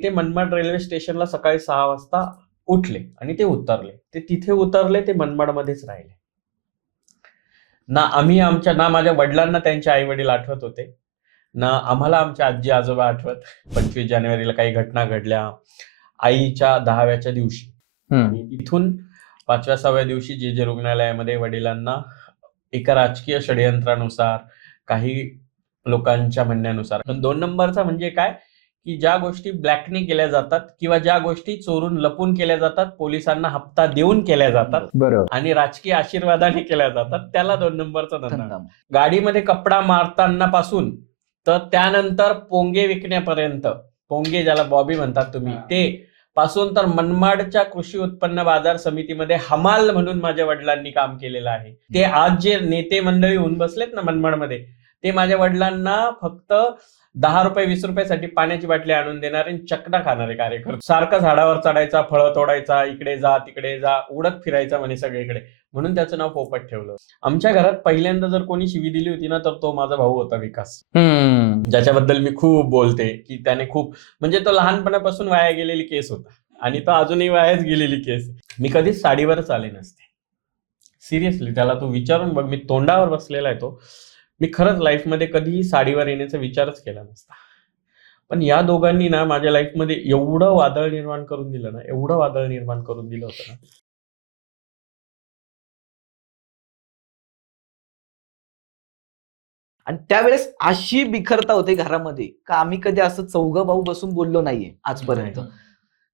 ते मनमाड रेल्वे स्टेशनला सकाळी 6 वाजता उठले आणि ते उतरले. ते तिथे उतरले, ते मनमाडमध्येच राहिले. ना माझ्या वडिलांना त्यांचे आई-वडील आठवत होते, ना आम्हाला आमच्या आजी-आजोबा आठवत. 25 जानेवारीला काही घटना घडल्या. आईच्या 10व्याच्या दिवशी आणि तिथून 5व्या-6व्या दिवशी जे रुग्णालयामध्ये वडिलांना एका राजकीय षडयंत्रानुसार, काही लोकांच्या म्हणण्यानुसार. पण 2 नंबरचा म्हणजे काय, की ज्या गोष्टी ब्लॅकने केल्या जातात किंवा ज्या गोष्टी चोरून लपून केल्या जातात, पोलिसांना हप्ता देऊन केल्या जातात बरोबर. आणि राजकीय आशीर्वादाने केल्या जातात, त्याला 2 नंबरचा धंदा. गाडीमध्ये कपडा मारताना पासून तर त्यानंतर पोंगे विकण्यापर्यंत, पोंगे ज्याला बॉबी म्हणतात तुम्ही, ते पासून तर मनमाडच्या कृषी उत्पन्न बाजार समितीमध्ये हमाल म्हणून माझ्या वडिलांनी काम केलेलं आहे. ते आज जे नेते मंडळी होऊन बसलेत ना मनमाडमध्ये, ते माझ्या वडिलांना फक्त 10 रुपये 20 रुपयासाठी पाण्याची बाटली आणून देणारे चकना खाणारे कार्यकर्ते. सारखं झाडावर चढायचा, फळं तोडायचा, इकडे जा तिकडे जा, उडत फिरायचा म्हणे सगळीकडे, म्हणून त्याचं नाव पोपट ठेवलं. आमच्या घरात पहिल्यांदा जर कोणी शिवी दिली होती ना, तर तो माझा भाऊ होता विकास, ज्याच्याबद्दल मी खूप बोलते, की त्याने खूप, म्हणजे तो लहानपणापासून वाया गेलेली केस होता आणि तो अजूनही वायाच गेलेली केस. मी कधीच साडीवरच आले नसते, सिरियसली. त्याला तू विचारून बघ, मी तोंडावर बसलेला आहे तो. मी खरंच लाईफमध्ये कधीही साडीवर येण्याचा विचारच केला नसता. पण या दोघांनी ना माझ्या लाईफमध्ये एवढं वादळ निर्माण करून दिलं ना, एवढं वादळ निर्माण करून दिलं होतं ना. आणि त्यावेळेस अशी बिखरता होते घरामध्ये का आम्ही कधी असं चौघं भाऊ बसून बोललो नाहीये आजपर्यंत.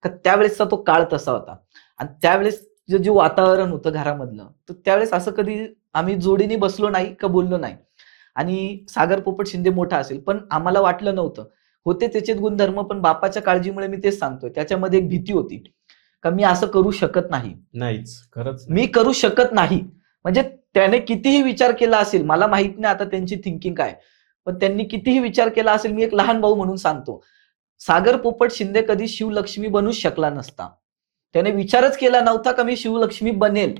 का त्यावेळेसचा तो काळ तसा होता. आणि त्यावेळेस जे वातावरण होतं घरामधलं, तर त्यावेळेस असं कधी आम्ही जोडीने बसलो नाही का बोललो नाही. आणि सागर पोपट शिंदे मोठा असेल, पण आम्हाला वाटलं नव्हतं. होते त्याचे गुणधर्म, पण बापाच्या काळजीमुळे मी तेच सांगतोय, त्याच्यामध्ये एक भीती होती का मी असं करू शकत नाही. नाहीच, खरंच मी करू शकत नाही. म्हणजे त्याने कितीही विचार केला असेल, मला माहित नाही आता त्यांची थिंकिंग काय, पण त्यांनी कितीही विचार केला असेल, मी एक लहान भाऊ म्हणून सांगतो, सागर पोपट शिंदे कधी शिवलक्ष्मी बनूच शकला नसता. त्याने विचारच केला नव्हता का मी शिवलक्ष्मी बनेल.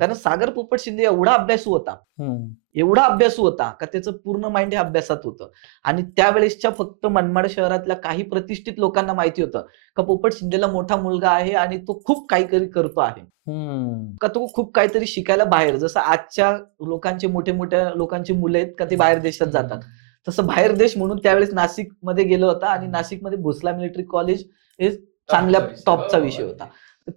कारण सागर पोपट शिंदे एवढा अभ्यासू होता, एवढा अभ्यासू होता का त्याचं पूर्ण माइंड हे अभ्यासात होतं. आणि त्यावेळेसच्या फक्त मनमाड शहरातल्या काही प्रतिष्ठित लोकांना माहिती होतं का पोपट शिंदेला मोठा मुलगा आहे आणि तो खूप काहीतरी करतो आहे, का तो खूप काहीतरी शिकायला बाहेर, जसं आजच्या लोकांचे मोठ्या लोकांची मुलं आहेत का ते बाहेर देशात जातात, तसं बाहेर देश म्हणून त्यावेळेस नाशिक मध्ये गेलं होतं. आणि नाशिकमध्ये भोसला मिलिटरी कॉलेज हे चांगल्या टॉपचा विषय होता.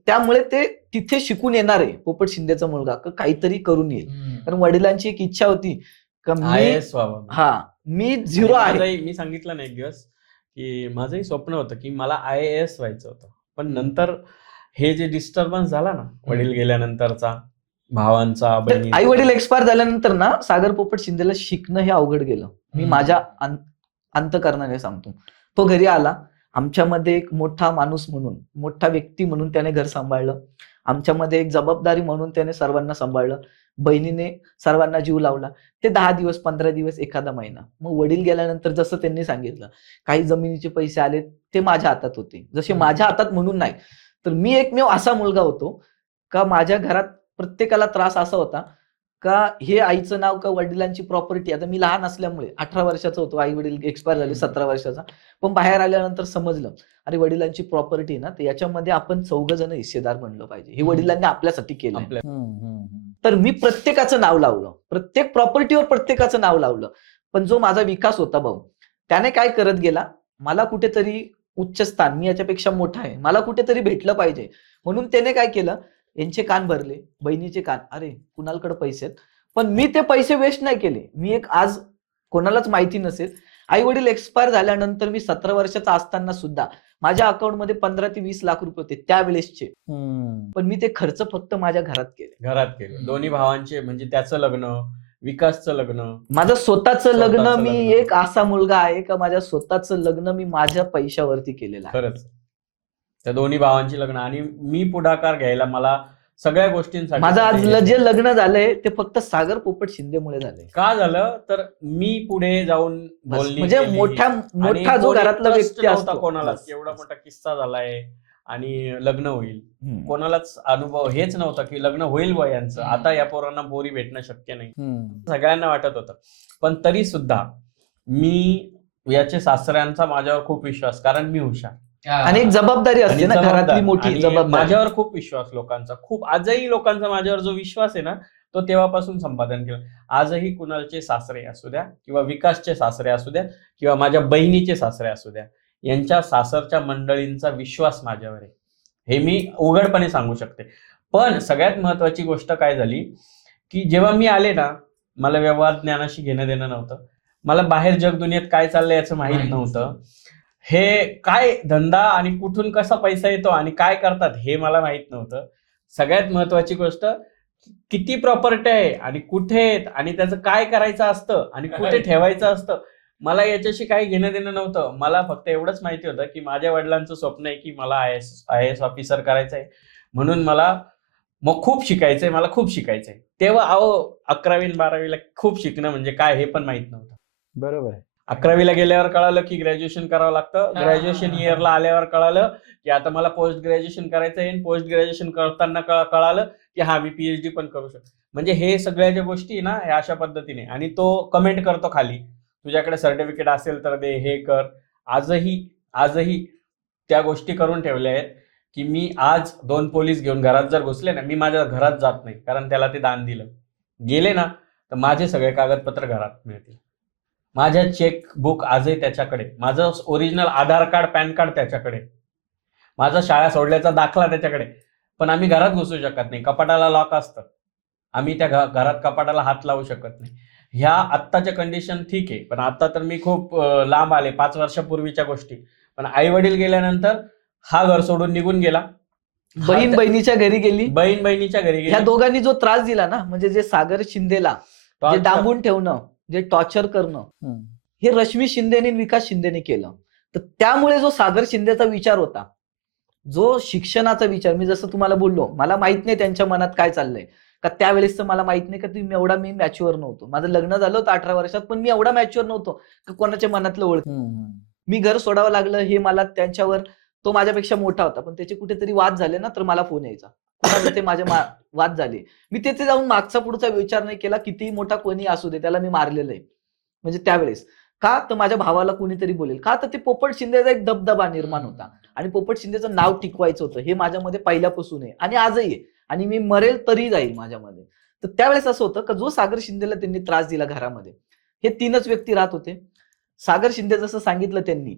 त्यामुळे ते तिथे शिकून येणार आहे पोपट शिंदेचा मुलगा काहीतरी करून येईल. कारण वडिलांची एक इच्छा होती का मी झिरो आहे. मी सांगितलं ना एक दिवस की माझंही स्वप्न होतं की मला IAS व्हायचं होतं. पण नंतर हे जे डिस्टर्बन्स झाला ना वडील गेल्यानंतरचा, भावांचा, आई वडील एक्सपायर झाल्यानंतर ना सागर पोपट शिंदेला शिकणं हे अवघड गेलं. मी माझ्या अंतकरणाने सांगतो. तो घरी आला, आमच्यामध्ये एक मोठा माणूस म्हणून, मोठा व्यक्ती म्हणून त्याने घर सांभाळलं. आमच्यामध्ये एक जबाबदारी म्हणून त्याने सर्वांना सांभाळलं. बहिणीने सर्वांना जीव लावला. ते 10 दिवस, 15 दिवस, एखादा महिना. मग वडील गेल्यानंतर जसं त्यांनी सांगितलं, काही जमिनीचे पैसे आले ते माझ्या हातात होते. जसे माझ्या हातात म्हणून नाही, तर मी एकमेव असा मुलगा होतो का माझ्या घरात प्रत्येकाला त्रास असा होता का हे आईचं नाव का वडिलांची प्रॉपर्टी. आता मी लहान असल्यामुळे 18 वर्षाचा होतो, आई वडील एक्सपायर झाले 17 वर्षाचा. पण बाहेर आल्यानंतर समजलं अरे वडिलांची प्रॉपर्टी ना, तर याच्यामध्ये आपण 4 जण हिस्सेदार बनलो पाहिजे. हे वडिलांनी आपल्यासाठी केलं. तर मी प्रत्येकाचं नाव लावलं, प्रत्येक प्रॉपर्टीवर प्रत्येकाचं नाव लावलं. पण जो माझा विकास होता भाऊ, त्याने काय करत गेला, मला कुठेतरी उच्च स्थान, मी याच्यापेक्षा मोठा आहे, मला कुठेतरी भेटलं पाहिजे म्हणून त्याने काय केलं, यांचे कान भरले, बहिणीचे कान. अरे कुणालकडे पैसे आहेत, पण मी ते पैसे वेस्ट नाही केले. मी एक आज कोणालाच माहिती नसेल, आई वडील एक्सपायर झाल्यानंतर मी 17 वर्षाचा असताना सुद्धा माझ्या अकाउंटमध्ये 15 ते 20 लाख रुपये होते त्यावेळेसचे. पण मी ते खर्च फक्त माझ्या घरात केले. दोन्ही भावांचे, म्हणजे त्याचं लग्न, विकासचं लग्न, माझं स्वतःचं लग्न. मी एक असा मुलगा आहे का माझ्या स्वतःचं लग्न मी माझ्या पैशावरती केलेलं आहे. खरंच त्या दोन्ही भावांची लग्न. आणि मी पुढाकार घ्यायला, मला सगळ्या गोष्टींसाठी, माझं आज जे लग्न झालंय ते फक्त सागर पोपट शिंदेमुळे झालंय. का झालं तर मी पुढे जाऊन बोलणी, म्हणजे मोठा जो घरातला व्यक्ती असतो, कोणालाच एवढा मोठा किस्सा झालाय आणि लग्न होईल, कोणालाच अनुभव हेच नव्हता की लग्न होईल बा यांचं. आता या पोरांना पोरी भेटणं शक्य नाही, सगळ्यांना वाटत होतं. पण तरी सुद्धा मी याचे सासऱ्यांचा माझ्यावर खूप विश्वास, कारण मी हुशार. आणि एक जबाबदारी असते ना, जबाबदार. घरातली मोठी आणि जबाबदारी. माझ्यावर खूप विश्वास लोकांचा, खूप आजही लोकांचा माझ्यावर जो विश्वास आहे ना, तो तेव्हापासून संपादन केला. आजही कुणालचे सासरे असू द्या किंवा विकासचे सासरे असू द्या किंवा माझ्या बहिणीचे सासरे असू द्या, यांच्या सासरच्या मंडळींचा विश्वास माझ्यावर आहे, हे मी उघडपणे सांगू शकते. पण सगळ्यात महत्वाची गोष्ट काय झाली, की जेव्हा मी आले ना, मला व्यवहार ज्ञानाशी घेणं देणं नव्हतं. मला बाहेर जग दुनियेत काय चाललंय याचं माहित नव्हतं. हे काय धंदा आणि कुठून कसा पैसा येतो आणि काय करतात हे मला माहित नव्हतं. सगळ्यात महत्वाची गोष्ट, किती प्रॉपर्टी आहे आणि कुठे आहेत आणि त्याचं काय करायचं असतं आणि कुठे ठेवायचं असतं, मला याच्याशी काही घेणं देणं नव्हतं. मला फक्त एवढंच माहिती होतं, की माझ्या वडिलांचं स्वप्न आहे, की मला IAS ऑफिसर करायचं आहे. म्हणून मला मग खूप शिकायचंय, मला खूप शिकायचंय. तेव्हा 11वी आणि 12वीला खूप शिकणं म्हणजे काय हे पण माहित नव्हतं. बरोबर आहे. 11वीला गेल्यावर कळालं की ग्रॅज्युएशन करावं लागतं. ग्रॅज्युएशन इयरला आल्यावर कळालं की आता मला पोस्ट ग्रॅज्युएशन करायचं आहे. पोस्ट ग्रॅज्युएशन करताना कळालं की मी PhD पण करू शकतो. म्हणजे हे सगळ्या ज्या गोष्टी ना, ह्या अशा पद्धतीने. आणि तो कमेंट करतो खाली, तुझ्याकडे सर्टिफिकेट असेल तर दे, हे कर. आजही त्या गोष्टी करून ठेवल्या आहेत, की मी आज 2 पोलीस घेऊन घरात जर घुसले ना, मी माझ्या घरात जात नाही, कारण त्याला ते दान दिलं. गेले ना तर माझे सगळे कागदपत्र घरात मिळतील. माझ्या चेकबुक आजही त्याच्याकडे, माझं ओरिजिनल आधार कार्ड, पॅन कार्ड त्याच्याकडे, माझा शाळा सोडल्याचा दाखला त्याच्याकडे. पण आम्ही घरात घुसू शकत नाही, कपाटाला लॉक असतं. आम्ही त्या घरात कपाटाला हात लावू शकत नाही. ह्या आत्ताच्या कंडिशन ठीक आहे, पण आता तर मी खूप लांब आले, 5 वर्षापूर्वीच्या गोष्टी. पण आई वडील गेल्यानंतर हा घर सोडून निघून गेला, बहीण बहिणीच्या घरी गेली, बहीण बहिणीच्या घरी ह्या गेली. दोघांनी जो त्रास दिला ना, म्हणजे जे सागर शिंदेला जे डांबून ठेवणं, जे टॉर्चर करणं, हे रश्मी शिंदेने आणि विकास शिंदेने केलं. तर त्यामुळे जो सागर शिंदेचा विचार होता, जो शिक्षणाचा विचार, मी जसं तुम्हाला बोललो, मला माहित नाही त्यांच्या मनात काय चाललंय का, त्यावेळेस तर मला माहित नाही का, मी मॅच्युअर नव्हतो. माझं लग्न झालं होतं 18 वर्षात, पण मी एवढा मॅच्युअर नव्हतो की कोणाच्या मनातलं ओळख. मी घर सोडावं लागलं, हे मला त्यांच्यावर, तो माझ्यापेक्षा मोठा होता, पण त्याचे कुठेतरी वाद झाले ना, तर मला फोन यायचा, ते माझे वाद झाले. मी तिथे जाऊन मागचा पुढचा विचार नाही केला, कितीही मोठा कोणी असू दे, त्याला मी मारलेलं आहे. म्हणजे त्यावेळेस का, तर माझ्या भावाला कोणीतरी बोलेल का, तर ते पोपट शिंदेचा एक दबदबा निर्माण होता आणि पोपट शिंदेचं नाव टिकवायचं होतं, हे माझ्यामध्ये पहिल्यापासून आहे आणि आजही आहे आणि मी मरेल तरी जाईल माझ्यामध्ये. तर त्यावेळेस असं होतं का, जो सागर शिंदेला त्यांनी त्रास दिला घरामध्ये, हे 3च व्यक्ती राहत होते. सागर शिंदे जसं सांगितलं त्यांनी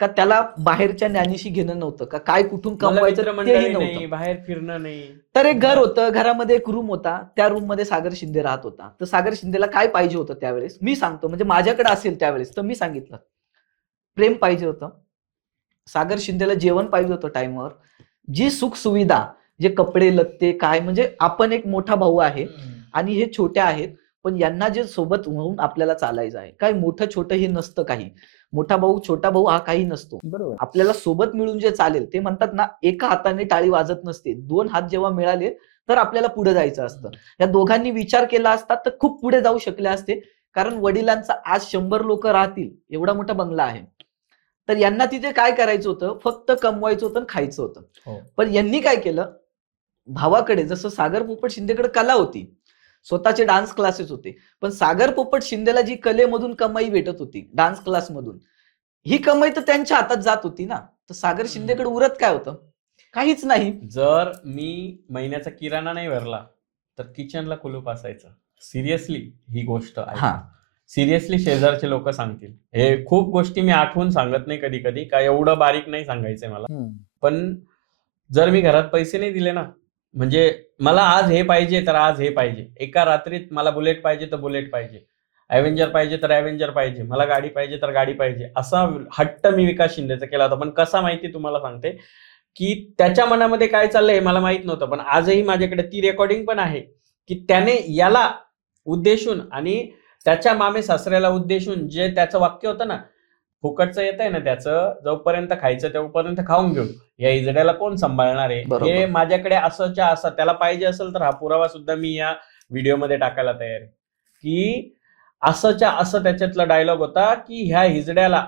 का, त्याला बाहेरच्या ज्ञानीशी घेणं नव्हतं का, काय कुठून कमवायचं तेही नव्हतं, बाहेर फिरणं नाही. तर एक घर होतं, घरामध्ये एक रूम होता, त्या रूम मध्ये सागर शिंदे राहत होता. तर सागर शिंदेला काय पाहिजे होतं त्यावेळेस, मी सांगतो, म्हणजे माझ्याकडे असेल त्यावेळेस तर मी सांगितलं, प्रेम पाहिजे होतं, सागर शिंदेला जेवण पाहिजे होतं टाइमवर, जी सुख सुविधा, जे कपडे लत्ते काय, म्हणजे आपण एक मोठा भाऊ आहे आणि हे छोट्या आहेत, पण यांना जे सोबत होऊन आपल्याला चालायचं आहे. काय मोठं छोटं हे नसतं काही, मोठा भाऊ छोटा भाऊ हा काही नसतो. बरोबर. आपल्याला सोबत मिळून जे चालेल, ते म्हणतात ना, एका हाताने टाळी वाजत नसते, 2 हात जेव्हा मिळाले तर आपल्याला पुढे जायचं असतं. या दोघांनी विचार केला असता तर खूप पुढे जाऊ शकले असते, कारण वडिलांचा आज 100 लोक राहतील एवढा मोठा बंगला आहे. तर यांना तिथे काय करायचं होतं, फक्त कमवायचं होतं आणि खायचं होतं. पण यांनी काय केलं, भावाकडे जसं सागर पोपट शिंदेकडे कला होती, स्वतःचे डान्स क्लासेस होते, पण सागर पोपट शिंदेला जी कलेमधून कमाई भेटत होती डान्स क्लास मधून, ही कमाई तर त्यांच्या हातात जात होती ना. तर सागर शिंदेकडे उरत काय होतं, काहीच नाही. जर मी महिन्याचा किराणा नाही भरला तर किचनला कुलूप असायचं. सिरियसली ही गोष्ट आहे, सिरियसली शेजारचे लोक सांगतील. हे खूप गोष्टी मी आठवून सांगत नाही कधी कधी, का एवढं बारीक नाही सांगायचंय मला. पण जर मी घरात पैसे नाही दिले ना, म्हणजे मला आज हे पाहिजे तर आज हे पाहिजे, एका रात्रीत मला बुलेट पाहिजे तर बुलेट पाहिजे, ॲव्हेंजर पाहिजे तर ॲव्हेंजर पाहिजे, मला गाडी पाहिजे तर गाडी पाहिजे, असा हट्ट मी विकास शिंदेचा केला होता. पण कसा माहिती तुम्हाला सांगते, की त्याच्या मनामध्ये काय चाललंय मला माहित नव्हतं. पण आजही माझ्याकडे ती रेकॉर्डिंग पण आहे, की त्याने याला उद्देशून आणि त्याच्या मामे सासऱ्याला उद्देशून जे त्याचं वाक्य होतं ना, फुकटचं येत आहे ना त्याचं, जोपर्यंत खायचं तेवढपर्यंत खाऊन घेऊ, या इजड्याला कोण सांभाळणार आहे, हे माझ्याकडे असंच्या असं, त्याला पाहिजे असेल तर हा पुरावा सुद्धा मी या व्हिडिओमध्ये टाकायला तयार आहे, की असंच्या असं त्याच्यातला डायलॉग होता, की ह्या हिजड्याला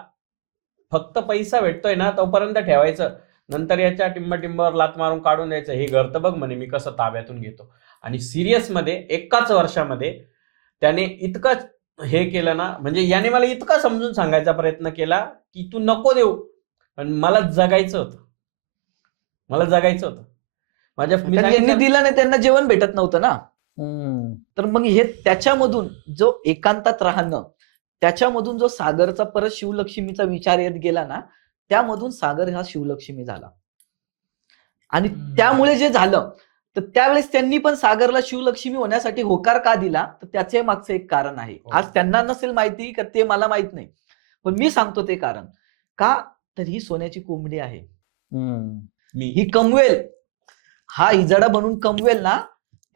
फक्त पैसा भेटतोय ना तोपर्यंत ठेवायचं, नंतर याच्या टिंबावर लात मारून काढून द्यायचं. हे घर तर बघ म्हणे मी कसं ताब्यातून घेतो. आणि सिरियस मध्ये एकाच वर्षामध्ये त्याने इतकं हे केलं ना, म्हणजे याने मला इतका समजून सांगायचा प्रयत्न केला की तू नको देऊ, पण मला जगायचं होतं. माझ्या मी यांनी सांगितलं- दिलं नाही, त्यांना जेवण भेटत नव्हतं ना. तर मग हे त्याच्यामधून जो एकांतात राहणं, त्याच्यामधून जो सागरचा परत शिवलक्ष्मीचा विचार येत गेला ना, त्यामधून सागर हा शिवलक्ष्मी झाला. आणि त्यामुळे जे झालं, तर त्यावेळेस त्यांनी पण सागरला शिवलक्ष्मी होण्यासाठी होकार का दिला, तर त्याचे मागचं एक कारण आहे. हो. आज त्यांना नसेल माहिती का, ते मला माहित नाही, पण मी सांगतो ते कारण का. तर ही सोन्याची कोंबडी आहे. ही कमवेल, हा इजाडा बनून कमवेल ना,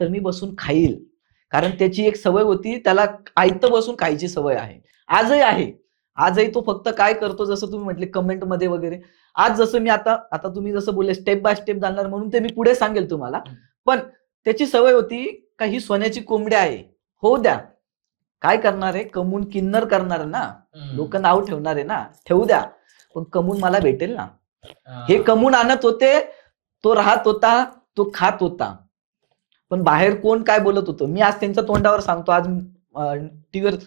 तर मी बसून खाईल. कारण त्याची एक सवय होती, त्याला आयतं बसून खायची सवय आहे. आजही आहे. आजही तो फक्त काय करतो, जसं तुम्ही म्हटले कमेंट मध्ये वगैरे, आज जसं मी आता तुम्ही जसं बोलले स्टेप बाय स्टेप जाणार, म्हणून ते मी पुढे सांगेल तुम्हाला. पण त्याची सवय होती का ही सोन्याची कोंबडी आहे, होऊ द्या, काय करणार आहे, कमवून किन्नर करणार ना, लोक नाव ठेवणार आहे ना, ठेवू द्या, पण कमवून मला भेटेल ना. हे कमवून आणत होते, तो राहत होता, तो खात होता, पण बाहेर कोण काय बोलत होतं मी आज त्यांच्या तोंडावर सांगतो. आज टीव्हीवर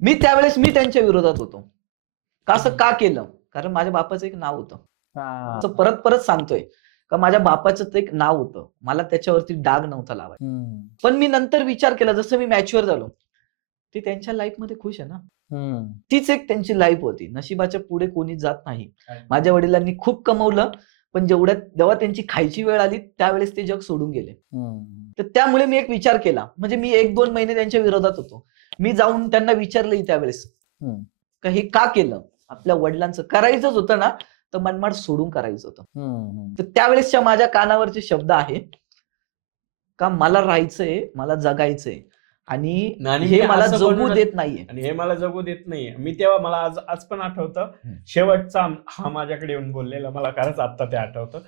मी त्यावेळेस मी त्यांच्या विरोधात होतो. असं का केलं, कारण माझ्या बापाचं एक नाव होतं. परत परत सांगतोय का माझ्या बापाचं एक नाव होतं, मला त्याच्यावरती डाग नव्हता लावायचा. पण मी नंतर विचार केला, जसं मी मॅच्युअर झालो, ते त्यांच्या लाईफ मध्ये खुश आहे ना. तीच एक त्यांची लाईफ होती. नशिबाच्या पुढे कोणी जात नाही. माझ्या वडिलांनी खूप कमवलं, पण जेव्हा त्यांची खायची वेळ आली, त्यावेळेस ते जग सोडून गेले. तर त्यामुळे मी एक विचार केला, म्हणजे मी 1-2 महिने त्यांच्या विरोधात होतो. मी जाऊन त्यांना विचारलंही त्यावेळेस का हे का केलं, आपल्या वडिलांचं करायचंच होतं ना, तर मनमाड सोडून करायचं होतं. तर त्यावेळेसच्या माझ्या कानावरचे शब्द आहे का मला राहायचंय, मला जगायचंय, आणि हे मला जगू देत नाहीये. आणि हे मला जगू देत नाहीये. मी तेव्हा मला आज पण आठवतं, शेवटचा हा माझ्याकडे येऊन बोललेला, मला खरंच आता ते आठवतं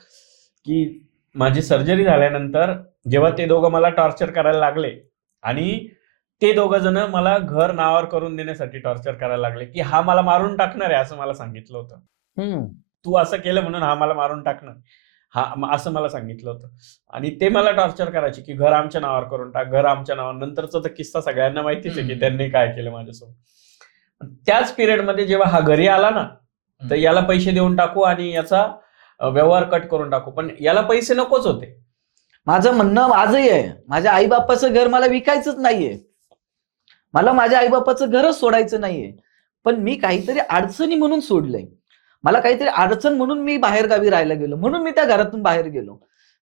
की माझी सर्जरी झाल्यानंतर जेव्हा ते दोघं मला टॉर्चर करायला लागले, आणि ते दोघं जण मला घर नावावर करून देण्यासाठी टॉर्चर करायला लागले, की हा मला मारून टाकणार आहे असं मला सांगितलं होतं. तू असं केलं म्हणून हा मला मारून टाकणार, हा असं मला सांगितलं होतं. आणि ते मला टॉर्चर करायचे की घर आमच्या नावावर करून टाक, घर आमच्या नावावर. नंतरचा तर किस्सा सगळ्यांना माहितीच आहे की त्यांनी काय केलं माझ्यासोबत. त्याच पिरियडमध्ये जेव्हा हा घरी आला ना, तर याला पैसे देऊन टाकू आणि याचा व्यवहार कट करून टाकू, पण याला पैसे नकोच होते. माझं म्हणणं आजही आहे, माझ्या आईबापाचं घर मला विकायचंच नाहीये, मला माझ्या आईबापाचं घरच सोडायचं नाहीये, पण मी काहीतरी अडचणी म्हणून सोडलंय. मला काहीतरी अडचण म्हणून मी बाहेर गावी राहायला गेलो, म्हणून मी त्या घरातून बाहेर गेलो.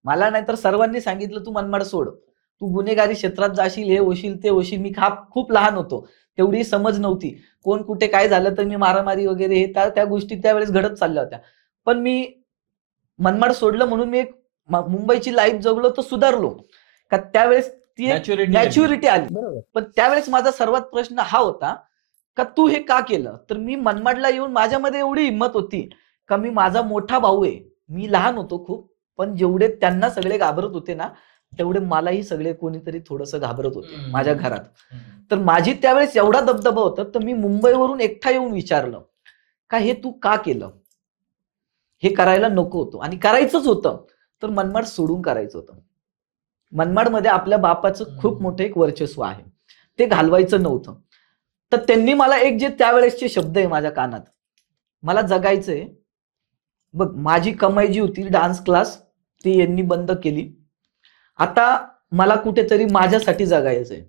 मला नाहीतर सर्वांनी सांगितलं तू मनमाड सोड, तू गुन्हेगारी क्षेत्रात जाशील, हे होशील ते होशील. मी खूप लहान होतो, तेवढी समज नव्हती. कोण कुठे काय झालं तर मी मारामारी वगैरे हे त्या गोष्टी त्यावेळेस घडत चालल्या होत्या. पण मी मनमाड सोडलं म्हणून मी एक मुंबईची लाईफ जगलो, तर सुधारलो का त्यावेळेस ती मॅच्युरिटी आली. पण त्यावेळेस माझा सर्वात प्रश्न हा होता का तू हे का केलं. तर मी मनमाडला येऊन माझ्यामध्ये एवढी हिंमत होती का मी माझा मोठा भाऊ आहे, मी लहान होतो खूप, पण जेवढे त्यांना सगळे घाबरत होते ना, तेवढे मलाही सगळे कोणीतरी थोडंसं घाबरत होते माझ्या घरात. तर माझी त्यावेळेस एवढा दबदबा होता, तर मी मुंबईवरून एकटा येऊन विचारलं का हे तू का केलं. हे करायला नको होतं आणि करायचंच होतं, तर मनमाड सोडून करायचं होतं. मनमाडमध्ये आपल्या बापाचं खूप मोठं एक वर्चस्व आहे, ते घालवायचं नव्हतं. तर त्यांनी मला एक जे त्यावेळेसचे शब्द आहे माझ्या कानात, मला जगायचंय बघ, माझी कमाई जी होती डान्स क्लास ती यांनी बंद केली, आता मला कुठेतरी माझ्यासाठी जगायचंय.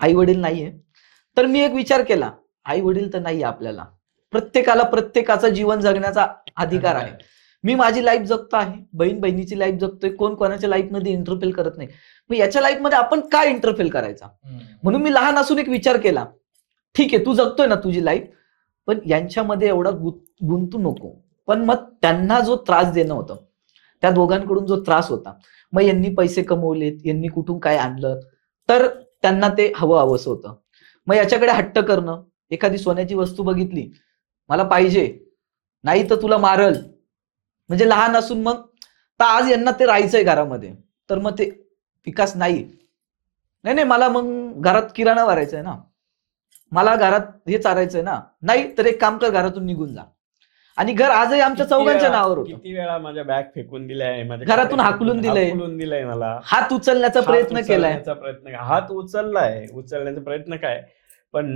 आई वडील नाहीये, तर मी एक विचार केला, आई वडील तर नाहीये आपल्याला, प्रत्येकाला प्रत्येकाचं जीवन जगण्याचा अधिकार आहे. मी माझी लाईफ जगतो आहे, बहीण बहिणीची लाईफ जगतोय, कोण कोणाच्या लाईफ मध्ये इंटरफेल करत नाही. मग याच्या लाईफ मध्ये आपण काय इंटरफेल करायचा. म्हणून मी लहान असून एक विचार केला, ठीक आहे तू जगतोय ना तुझी लाईफ, पण यांच्यामध्ये एवढा गुंतू नको. पण मग त्यांना जो त्रास देणं होतं, त्या दोघांकडून जो त्रास होता, मग यांनी पैसे कमवलेत, यांनी कुठून काय आणलं, तर त्यांना ते हवंसं होतं. मग याच्याकडे हट्ट करणं, एखादी सोन्याची वस्तू बघितली, मला पाहिजे, नाही तर तुला मारल, म्हणजे लहान असून. मग तर आज यांना ते राहायचंय घरामध्ये, तर मग ते विकास नाही, मला मग घरात किराणा भरायचा ना, मला घरात हे चारायचंय ना, नाही तर एक काम कर, घरातून निघून जा. आणि घर आजही आमच्या चौघांच्या नावावर होतं. किती वेळा माझ्या बॅग फेकून दिलाय, घरातून हाकलून दिलंय मला, हात उचलण्याचा प्रयत्न केलाय, हात उचलण्याचा प्रयत्न काय, पण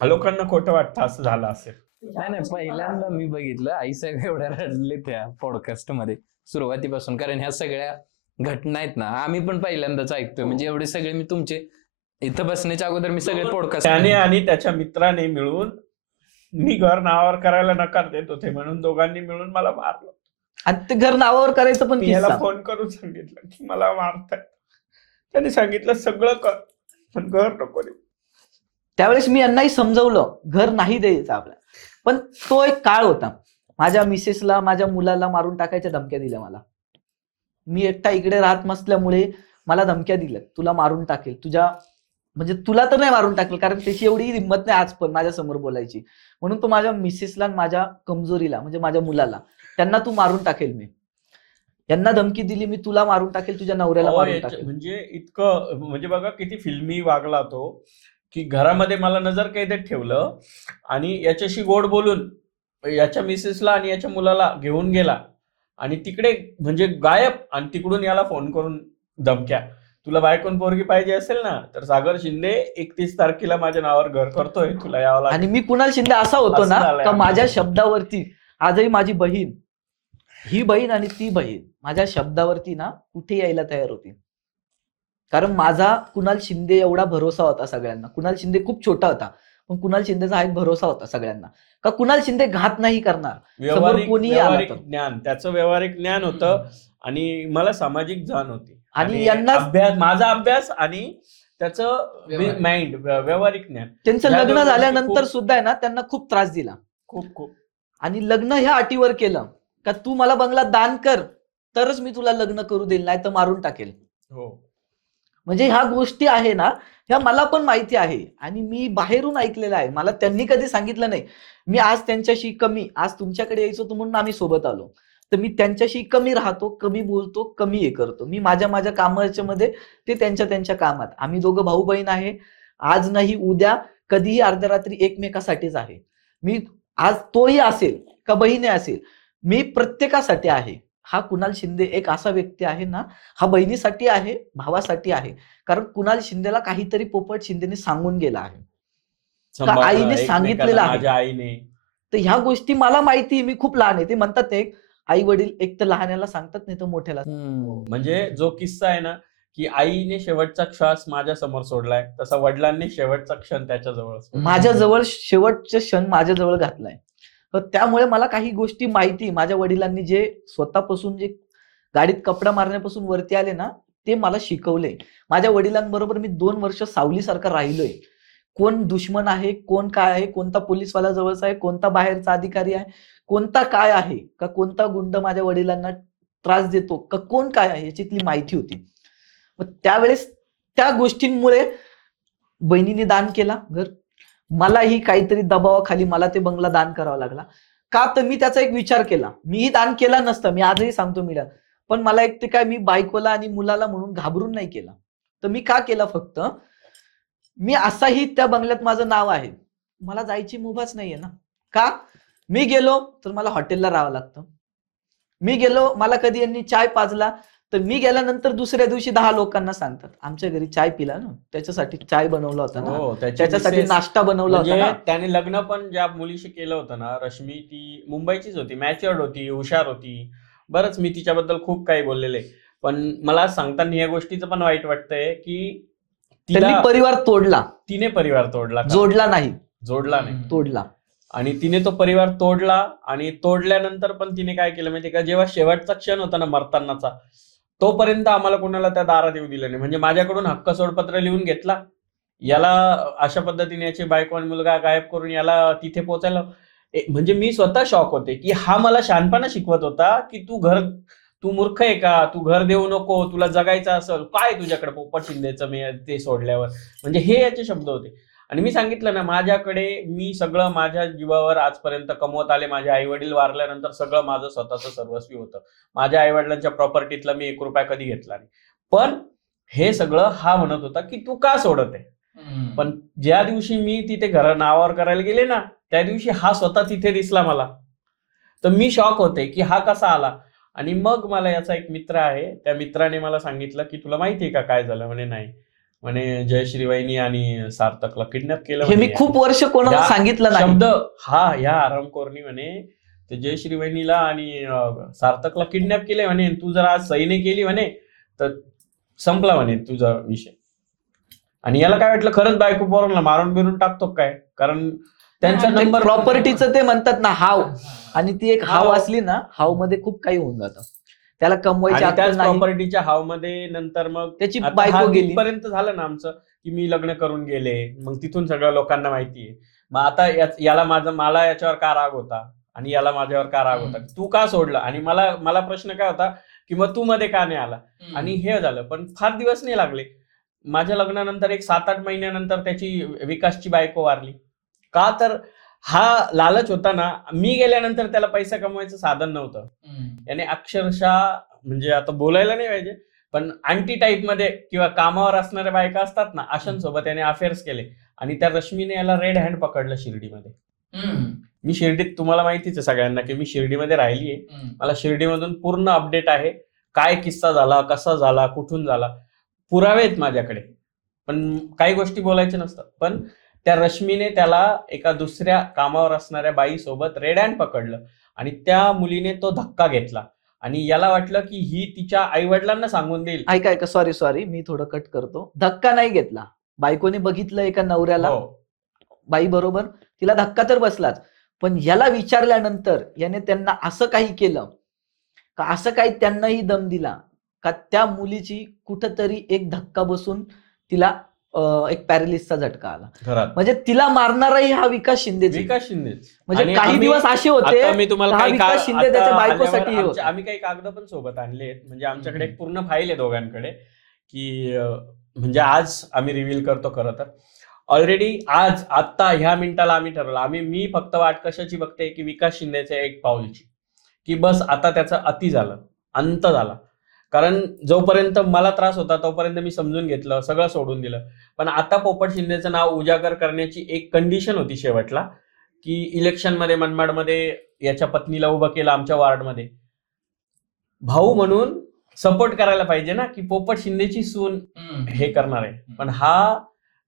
लोकांना खोटं वाटतं असं झालं असेल. नाही नाही, पहिल्यांदा मी बघितलं आई साहेब एवढ्या रडले त्या पॉडकास्ट मध्ये सुरुवातीपासून, कारण ह्या सगळ्या घटना आहेत ना आम्ही पण पहिल्यांदाच ऐकतोय. म्हणजे एवढे सगळे मी तुमचे इथं बसण्याच्या अगोदर मी सगळे पॉडकास्ट त्याने आणि त्याच्या मित्राने मिळून मी घर नावावर करायला नकार देत होते म्हणून दोघांनी मिळून मला मारलं. आणि ते घर नावावर करायचं पण मी याला किस्सा. फोन करून सांगितलं की मला मारताय. त्याने सांगितलं सगळं कर पण घर नको देऊ. त्यावेळेस मी यांनाही समजवलं घर नाही द्यायचं आपल्याला. पण तो एक काळ होता. माझ्या मिसेसला माझ्या मुलाला मारून टाकायच्या धमक्या दिल्या मला. मी एकटा इकडे राहत नसल्यामुळे मला धमक्या दिल्या, तुला मारून टाकेल, तुझ्या म्हणजे तुला तर नाही मारून टाकेल, कारण त्याची एवढी हिंमत नाही आज पण माझ्या समोर बोलायची. म्हणून तो माझ्या मिसेसला आणि माझ्या कमजोरीला म्हणजे माझ्या मुलाला त्यांना तू मारून टाकेल. मी यांना धमकी दिली, मी तुला मारून टाकेल, तुझ्या नवऱ्याला अहो, मारून याच्या- टाकेल. म्हणजे इतकं म्हणजे बघा किती फिल्मी वागला तो की घरामध्ये मला नजर कैदेत ठेवलं आणि याच्याशी गोड बोलून याच्या मिसेसला आणि याच्या मुलाला घेऊन गेला आणि तिकडे म्हणजे गायब. आणि तिकडून याला फोन करून धमक्या, तुला बायकोन पोरगी पाहिजे असेल ना तर सागर शिंदे 31 तारखेला माझ्या नावावर घर करतोय, तुला यावं आणि लागेल. मी कुणाल शिंदे असा होतो असं ना झालंय का आमचं. माझ्या शब्दावरती आजही माझी बहीण, ही बहीण आणि ती बहीण माझ्या शब्दावरती ना कुठे यायला तयार होती. कारण माझा कुणाल शिंदे एवढा भरोसा होता सगळ्यांना. कुणाल शिंदे खूप छोटा होता पण कुणाल शिंदेचा हा एक भरोसा होता सगळ्यांना का कुणाल शिंदे घात नाही करणार. व्यावहारिक कोणीही आला व्यावहारिक तर. ज्ञान, त्याचं व्यावहारिक ज्ञान होतं आणि मला सामाजिक जाण होती. आणि यांना अभ्यास, माझा अभ्यास आणि त्याचं व्यावहारिक. माइंड, व्यावहारिक ज्ञान त्यांचं ह्या लग्न दोन गोष्टी झाल्यानंतर खूप- सुद्धा आहे ना त्यांना खूप त्रास दिला. खूप खूप आणि लग्न ह्या अटीवर केलं का तू मला बंगला दान कर तरच मी तुला लग्न करू देईल, नाही तर मारून टाकेल. हो. म्हणजे ह्या गोष्टी आहे ना ह्या मला पण माहिती आहे आणि मी बाहेरून ऐकलेलं आहे. मला त्यांनी कधी सांगितलं नाही. मी आज त्यांच्याशी कमी, आज तुमच्याकडे यायचो होतो म्हणून आम्ही सोबत आलो, तर मी त्यांच्याशी कमी राहतो, कमी बोलतो, कमी हे करतो. मी माझ्या कामाच्या मध्ये, ते त्यांच्या कामात. आम्ही दोघं भाऊ बहीण आहे. आज नाही उद्या कधीही अर्ध्या रात्री एकमेकासाठीच आहे. मी आज तोही असेल का बहिणी असेल, मी प्रत्येकासाठी आहे. हा कुणाल शिंदे एक असा व्यक्ती आहे ना, हा बहिणीसाठी आहे, भावासाठी आहे. कारण कुणाल शिंदेला काहीतरी पोपट शिंदेने सांगून गेला आहे, सांभाळणं, आईने एकमेकांना, सांगितलेलं आहे. माझ्या आईने. तर ह्या गोष्टी मला माहिती आहे. मी खूप लहान आहे. ते म्हणतात ते आई वडील एक तर लहानाला सांगतात, नाही तर मोठ्याला. म्हणजे जो किस्सा आहे ना की आईने शेवटचा श्वास माझ्या समोर सोडलाय, तसा वडिलांनी शेवटचा क्षण त्याच्या जवळ सोडला. माझ्या जवळ शेवटचे क्षण माझ्या जवळ घातलाय. तर त्यामुळे मला काही गोष्टी माहिती. माझ्या वडिलांनी जे स्वतःपासून जे गाडीत कपडा मारण्यापासून वरती आले ना, ते मला शिकवले. माझ्या वडिलांबरोबर मी 2 वर्ष सावलीसारखं राहिलोय. कोण दुश्मन आहे, कोण काय आहे, कोणता पोलीसवाला जवळचा आहे, कोणता बाहेरचा अधिकारी आहे, कोणता काय आहे, का कोणता गुंड माझ्या वडिलांना त्रास देतो, का कोण काय आहे, याच्यातली माहिती होती. मग त्यावेळेस त्या गोष्टींमुळे बहिणीने दान केला घर. मलाही काहीतरी दबावाखाली मला ते बंगला दान करावा लागला. का तर मी त्याचा एक विचार केला. मीही दान केला नसतं, मी आजही सांगतो मीडिया, पण मला एक ते काय मी बायकोला आणि मुलाला म्हणून घाबरून नाही केला. तर मी का केला, फक्त मी असाही त्या बंगल्यात माझं नाव आहे, मला जायची मुभाच नाहीये ना. का मी गेलो तर मला हॉटेलला राहावं लागतं. मी गेलो, मला कधी यांनी चाय पाजला तर मी गेल्यानंतर दुसऱ्या दिवशी 10 लोकांना सांगतात आमच्या घरी चाय पिला ना, त्याच्यासाठी चाय बनवला होता ना, हो, त्याची त्याच्यासाठी मिसेस- नाश्ता बनवला होता म्हणजे ना. त्याने लग्न पण ज्या मुलीशी केलं होतं ना, रश्मी, ती मुंबईचीच होती, मॅच्युअर्ड होती, हुशार होती. बरंच मी तिच्याबद्दल खूप काही बोललेले, पण मला सांगताना या गोष्टीचं पण वाईट वाटतंय की त्यांनी तिला परिवार तोडला, तिने परिवार तोडला का? जोडला नाही, जोडला नाही. तोडला. आणि तिने तो परिवार तोडला आणि तोडल्यानंतर पण तिने काय केलं माहितीये का, जेव्हा शेवटचा क्षण होता ना मरतानाचा, तोपर्यंत आम्हाला कोणाला त्या दारात येऊ दिलं नाही. म्हणजे माझ्याकडून हक्क सोडपत्र लिहून घेतला, याला अशा पद्धतीने याची बायको आणि मुलगा गायब करून याला तिथे पोहोचायला. म्हणजे मी स्वतः शॉक होते की हा मला शहाणपणा शिकवत होता की तू मूर्ख आहे का, तू घर देऊ नको, तुला जगायचं असेल काय तुझ्याकडे पोपट शिंदेचं मी ते सोडल्यावर. म्हणजे हे याचे शब्द होते. आणि मी सांगितलं ना, माझ्याकडे मी सगळं माझ्या जीवावर आजपर्यंत कमवत आले. माझे आई वडील वारल्यानंतर सगळं माझं स्वतःचं सर्वस्वी होतं. माझ्या आई वडिलांच्या प्रॉपर्टीतला मी 1 रुपया कधी घेतला नाही. पण हे सगळं हा म्हणत होता की तू का सोडत आहे. पण ज्या दिवशी मी तिथे घर नावावर करायला गेले ना, त्या दिवशी हा स्वतः तिथे दिसला मला. तर मी शॉक होते की हा कसा आला. आणि मग मला याचा एक मित्र आहे, त्या मित्राने मला सांगितलं की तुला माहितीये का काय झालं. म्हणे नाही. म्हणे जयश्री वहिनी आणि सार्थकला किडनॅप केलं हे मी म्हणे. खूप वर्ष कोणाला या सांगितलं नाही. शब्द ह्या आरामखोरनी म्हणे ते जयश्री वहिनीला आणि सार्थकला किडनॅप केले म्हणे. तू जर आज सही नाही केली म्हणे तर संपला म्हणे तुझा विषय. आणि याला काय वाटलं खरंच बायको पोरांना मारून बिरून टाकतो काय, कारण त्यांचा नंबर प्रॉपर्टीचं ते म्हणतात ना हाव, आणि ती एक हाव हाव. असली ना, हाव मध्ये खूप काही होऊन जातं. त्याला कमवायची आणि त्याच अक्कल नाही, प्रॉपर्टीच्या हावमध्ये नंतर मग त्याची आता बायको हा गेली. तिथपर्यंत झालं ना आमचं की मी लग्न करून गेले. मग तिथून सगळ्या लोकांना माहितीये. मग आता याला मला याच्यावर का राग होता आणि याला माझ्यावर का राग होता, तू का सोडलं, आणि मला प्रश्न काय होता की मग तू मध्ये का नाही आला. आणि हे झालं. पण फार दिवस नाही लागले. माझ्या लग्नानंतर एक 7-8 महिन्यानंतर त्याची विकासची बायको वारली. का तर हा लालच होता ना. मी गेल्यानंतर त्याला पैसा कमवायचं साधन नव्हतं. याने अक्षरशः म्हणजे आता बोलायला नाही पाहिजे, पण अँटी टाईप मध्ये किंवा कामावर असणाऱ्या बायका असतात ना, अशांसोबत याने अफेअर्स केले. आणि त्या रश्मीने याला रेड हँड पकडलं शिर्डीमध्ये. मी शिर्डीत, तुम्हाला माहितीच आहे सगळ्यांना की मी शिर्डीमध्ये राहिलीये. मला शिर्डीमधून पूर्ण अपडेट आहे. काय किस्सा झाला, कसा झाला, कुठून झाला, पुरावे आहेत माझ्याकडे. पण काही गोष्टी बोलायच्या नसतात. पण त्या रश्मीने त्याला एका दुसऱ्या कामावर असणाऱ्या बाईसोबत रेड हँड पकडलं आणि त्या मुलीने तो धक्का घेतला. आणि याला वाटलं की ही तिच्या आई वडिलांना सांगून देईल. ऐका सॉरी मी थोडं कट करतो. धक्का नाही घेतला, बायकोने बघितलं एका नवऱ्याला हो. बाई बरोबर, तिला धक्का तर बसलाच, पण याला विचारल्यानंतर याने त्यांना असं काही केलं का, असं काही त्यांनाही दम दिला का त्या मुलीची कुठंतरी एक धक्का बसून तिला एक पॅरालिसचा झटका आला. घरात म्हणजे तिला मारणाराही हा विकास शिंदेच. विकास शिंदेच. म्हणजे आणि काही दिवस असे होते आता मी तुम्हाला हा काही विकास शिंदे आता त्याच्या आल्यावर बायकोसाठी होता. आम्ही काही कागद पण सोबत आणलेत. म्हणजे आमच्याकडे एक पूर्ण फाईल आहे दोघांकडे की म्हणजे आज आम्ही रिव्हील करतो. खरं तर ऑलरेडी आता ह्या मिनिटाला आम्ही ठरवलं. मी फक्त वाट कशाची बघते की विकास शिंदेच्या एक पाऊलची, की बस आता त्याचं अति झालं, अंत झाला. कारण जोपर्यंत मला त्रास होता तोपर्यंत मी समजून घेतलं, सगळं सोडून दिलं. पण आता पोपट शिंदेचं नाव उजागर करण्याची एक कंडिशन होती शेवटला, की इलेक्शनमध्ये मनमाडमध्ये याच्या पत्नीला उभं केलं आमच्या वॉर्डमध्ये. भाऊ म्हणून सपोर्ट करायला पाहिजे ना, की पोपट शिंदेची सून हे करणार आहे. पण हा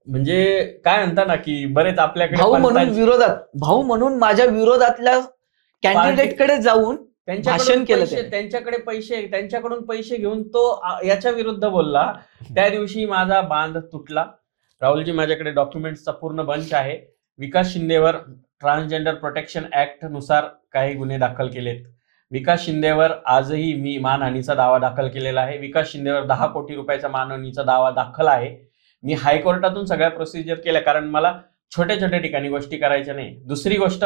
म्हणजे काय म्हणता ना की बरेच आपल्याकडे भाऊ म्हणून विरोधात, भाऊ म्हणून माझ्या विरोधातल्या कॅन्डिडेट कडे जाऊन भाषण केलं त्याने. त्यांच्याकडून पैसे घेऊन तो याच्या विरुद्ध बोलला. त्या दिवशी माझा बांध तुटला. राहुलजी, माझ्याकडे डॉक्युमेंट्सचा पूर्ण बंच आहे. विकास शिंदेवर ट्रान्सजेंडर प्रोटेक्शन ऍक्ट नुसार काही गुन्हे दाखल केलेत. विकास शिंदेवर आजही मी मानहानीचा दावा दाखल केलेला आहे. विकास शिंदेवर 10 कोटी रुपयाचा मानहानीचा दावा दाखल आहे. मी हायकोर्टातून सगळ्या प्रोसिजर केल्या, कारण मला छोट्या छोट्या ठिकाणी गोष्टी करायच्या नाही. दुसरी गोष्ट,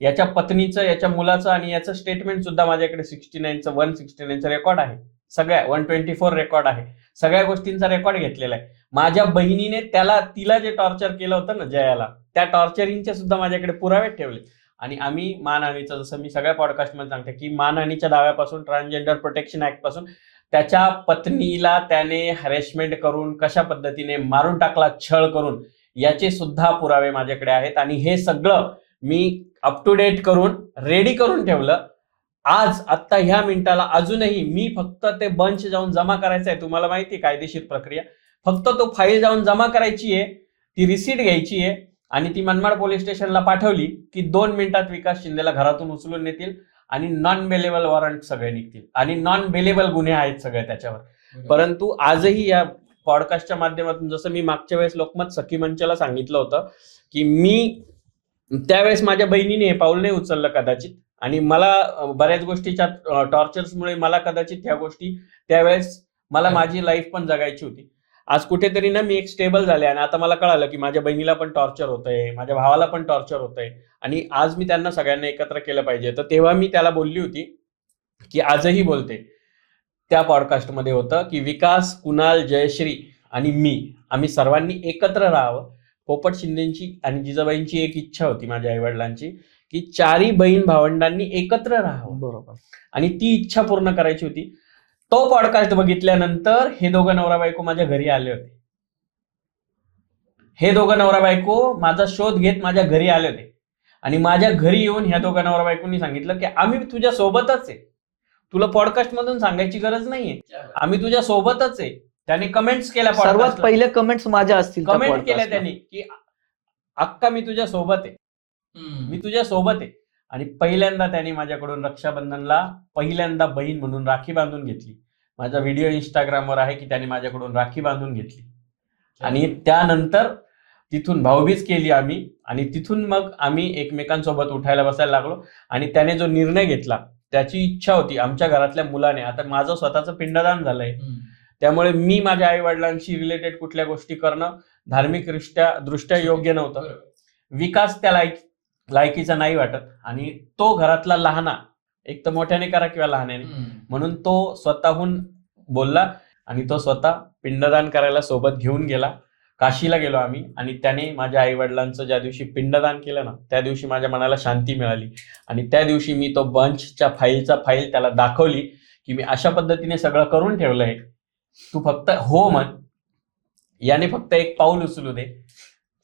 याच्या पत्नीचं, याच्या मुलाचं आणि याचं स्टेटमेंट सुद्धा माझ्याकडे 169चं रेकॉर्ड आहे. सगळ्या 124 रेकॉर्ड आहे. सगळ्या गोष्टींचा रेकॉर्ड घेतलेला आहे. माझ्या बहिणीने तिला जे टॉर्चर केलं होतं ना जयाला, त्या टॉर्चरिंगचे सुद्धा माझ्याकडे पुरावे ठेवले. आणि आम्ही मानहानीचं, जसं मी सगळ्या पॉडकास्टमध्ये सांगते की मानहानीच्या दाव्यापासून, ट्रान्सजेंडर प्रोटेक्शन ऍक्ट पासून, त्याच्या पत्नीला त्याने हॅरेसमेंट करून कशा पद्धतीने मारून टाकला, छळ करून, याचे सुद्धा पुरावे माझ्याकडे आहेत. आणि हे सगळं मी अप टू डेट करून रेडी करून ठेवलं. आत्ता ह्या मिनिटाला अजूनही मी फक्त ते बंच जाऊन जमा करायचं आहे. तुम्हाला माहिती आहे कायदेशीर प्रक्रिया. फक्त तो फाईल जाऊन जमा करायची आहे, ती रिसीट घ्यायची आहे आणि ती मनमाड पोलीस स्टेशनला पाठवली की 2 मिनिटात विकास शिंदेला घरातून उचलून नेतील आणि नॉन बेलेबल वॉरंट सगळे निघतील. आणि नॉन बेलेबल गुन्हे आहेत सगळे त्याच्यावर. परंतु आजही या पॉडकास्टच्या माध्यमातून, जसं मी मागच्या वेळेस लोकमत सखी मंचाला सांगितलं होतं की मी त्यावेळेस माझ्या बहिणीने हे पाऊल नाही उचललं कदाचित, आणि मला बऱ्याच गोष्टीच्या टॉर्चर्समुळे मला कदाचित ह्या गोष्टी त्यावेळेस मला माझी लाईफ पण जगायची होती. आज कुठेतरी ना मी एक स्टेबल झाले आणि आता मला कळालं की माझ्या बहिणीला पण टॉर्चर होतंय, माझ्या भावाला पण टॉर्चर होतंय, आणि आज मी त्यांना सगळ्यांना एकत्र केलं पाहिजे. तर तेव्हा मी त्याला बोलली होती की आजही बोलते, त्या पॉडकास्टमध्ये होतं की विकास, कुणाल, जयश्री आणि मी, आम्ही सर्वांनी एकत्र राहावं. पोपट शिंदेची आणि जिजाबाईंची एक इच्छा होती, माझ्या आईवडिलांची, की 4ही बहीण भावंडांनी एकत्र राहावं. बरोबर. आणि ती इच्छा पूर्ण करायची होती. तो पॉडकास्ट बघितल्यानंतर हे दोघं नवरा बायको माझ्या घरी आले होते. हे दोघं नवरा बायको माझा शोध घेत माझ्या घरी आले होते. आणि माझ्या घरी येऊन ह्या दोघं नवरा बायकोंनी सांगितलं की आम्ही तुझ्या सोबतच आहे, तुला पॉडकास्ट मधून सांगायची गरज नाहीये, आम्ही तुझ्या सोबतच आहे. त्याने कमेंट्स केल्या, सर्वात पहिले कमेंट्स माझ्या असतील त्या कमेंट केल्या podcastला. त्यांनी की अक्का मी तुझ्या सोबत आहे, मी तुझ्या सोबत आहे. आणि पहिल्यांदा त्यांनी माझ्याकडून रक्षाबंधनला पहिल्यांदा बहीण म्हणून राखी बांधून घेतली. माझा व्हिडिओ इंस्टाग्रामवर आहे की त्यांनी माझ्याकडून राखी बांधून घेतली. आणि त्यानंतर तिथून भाऊबीज केली आम्ही, आणि तिथून मग आम्ही एकमेकांसोबत उठायला बसायला लागलो. आणि त्याने जो निर्णय घेतला, त्याची इच्छा होती आमच्या घरातल्या मुलाने, आता माझं स्वतःचं पिंडदान झालंय, त्यामुळे मी माझ्या आई वडिलांशी रिलेटेड कुठल्या गोष्टी करणं धार्मिक दृष्ट्या योग्य नव्हतं. विकास त्या लायकीचा नाही वाटत, आणि तो घरातला लहाना, एक तर मोठ्याने करा किंवा लहानाने, म्हणून तो स्वतःहून बोलला आणि तो स्वतः पिंडदान करायला सोबत घेऊन गेला. काशीला गेलो आम्ही, आणि त्याने माझ्या आई वडिलांचं ज्या दिवशी पिंडदान केलं ना, त्या दिवशी माझ्या मनाला शांती मिळाली. आणि त्या दिवशी मी तो बंचच्या फाईल त्याला दाखवली की मी अशा पद्धतीने सगळं करून ठेवलंय, तू फक्त हो म्हण, याने फक्त एक पाऊल उचलू दे.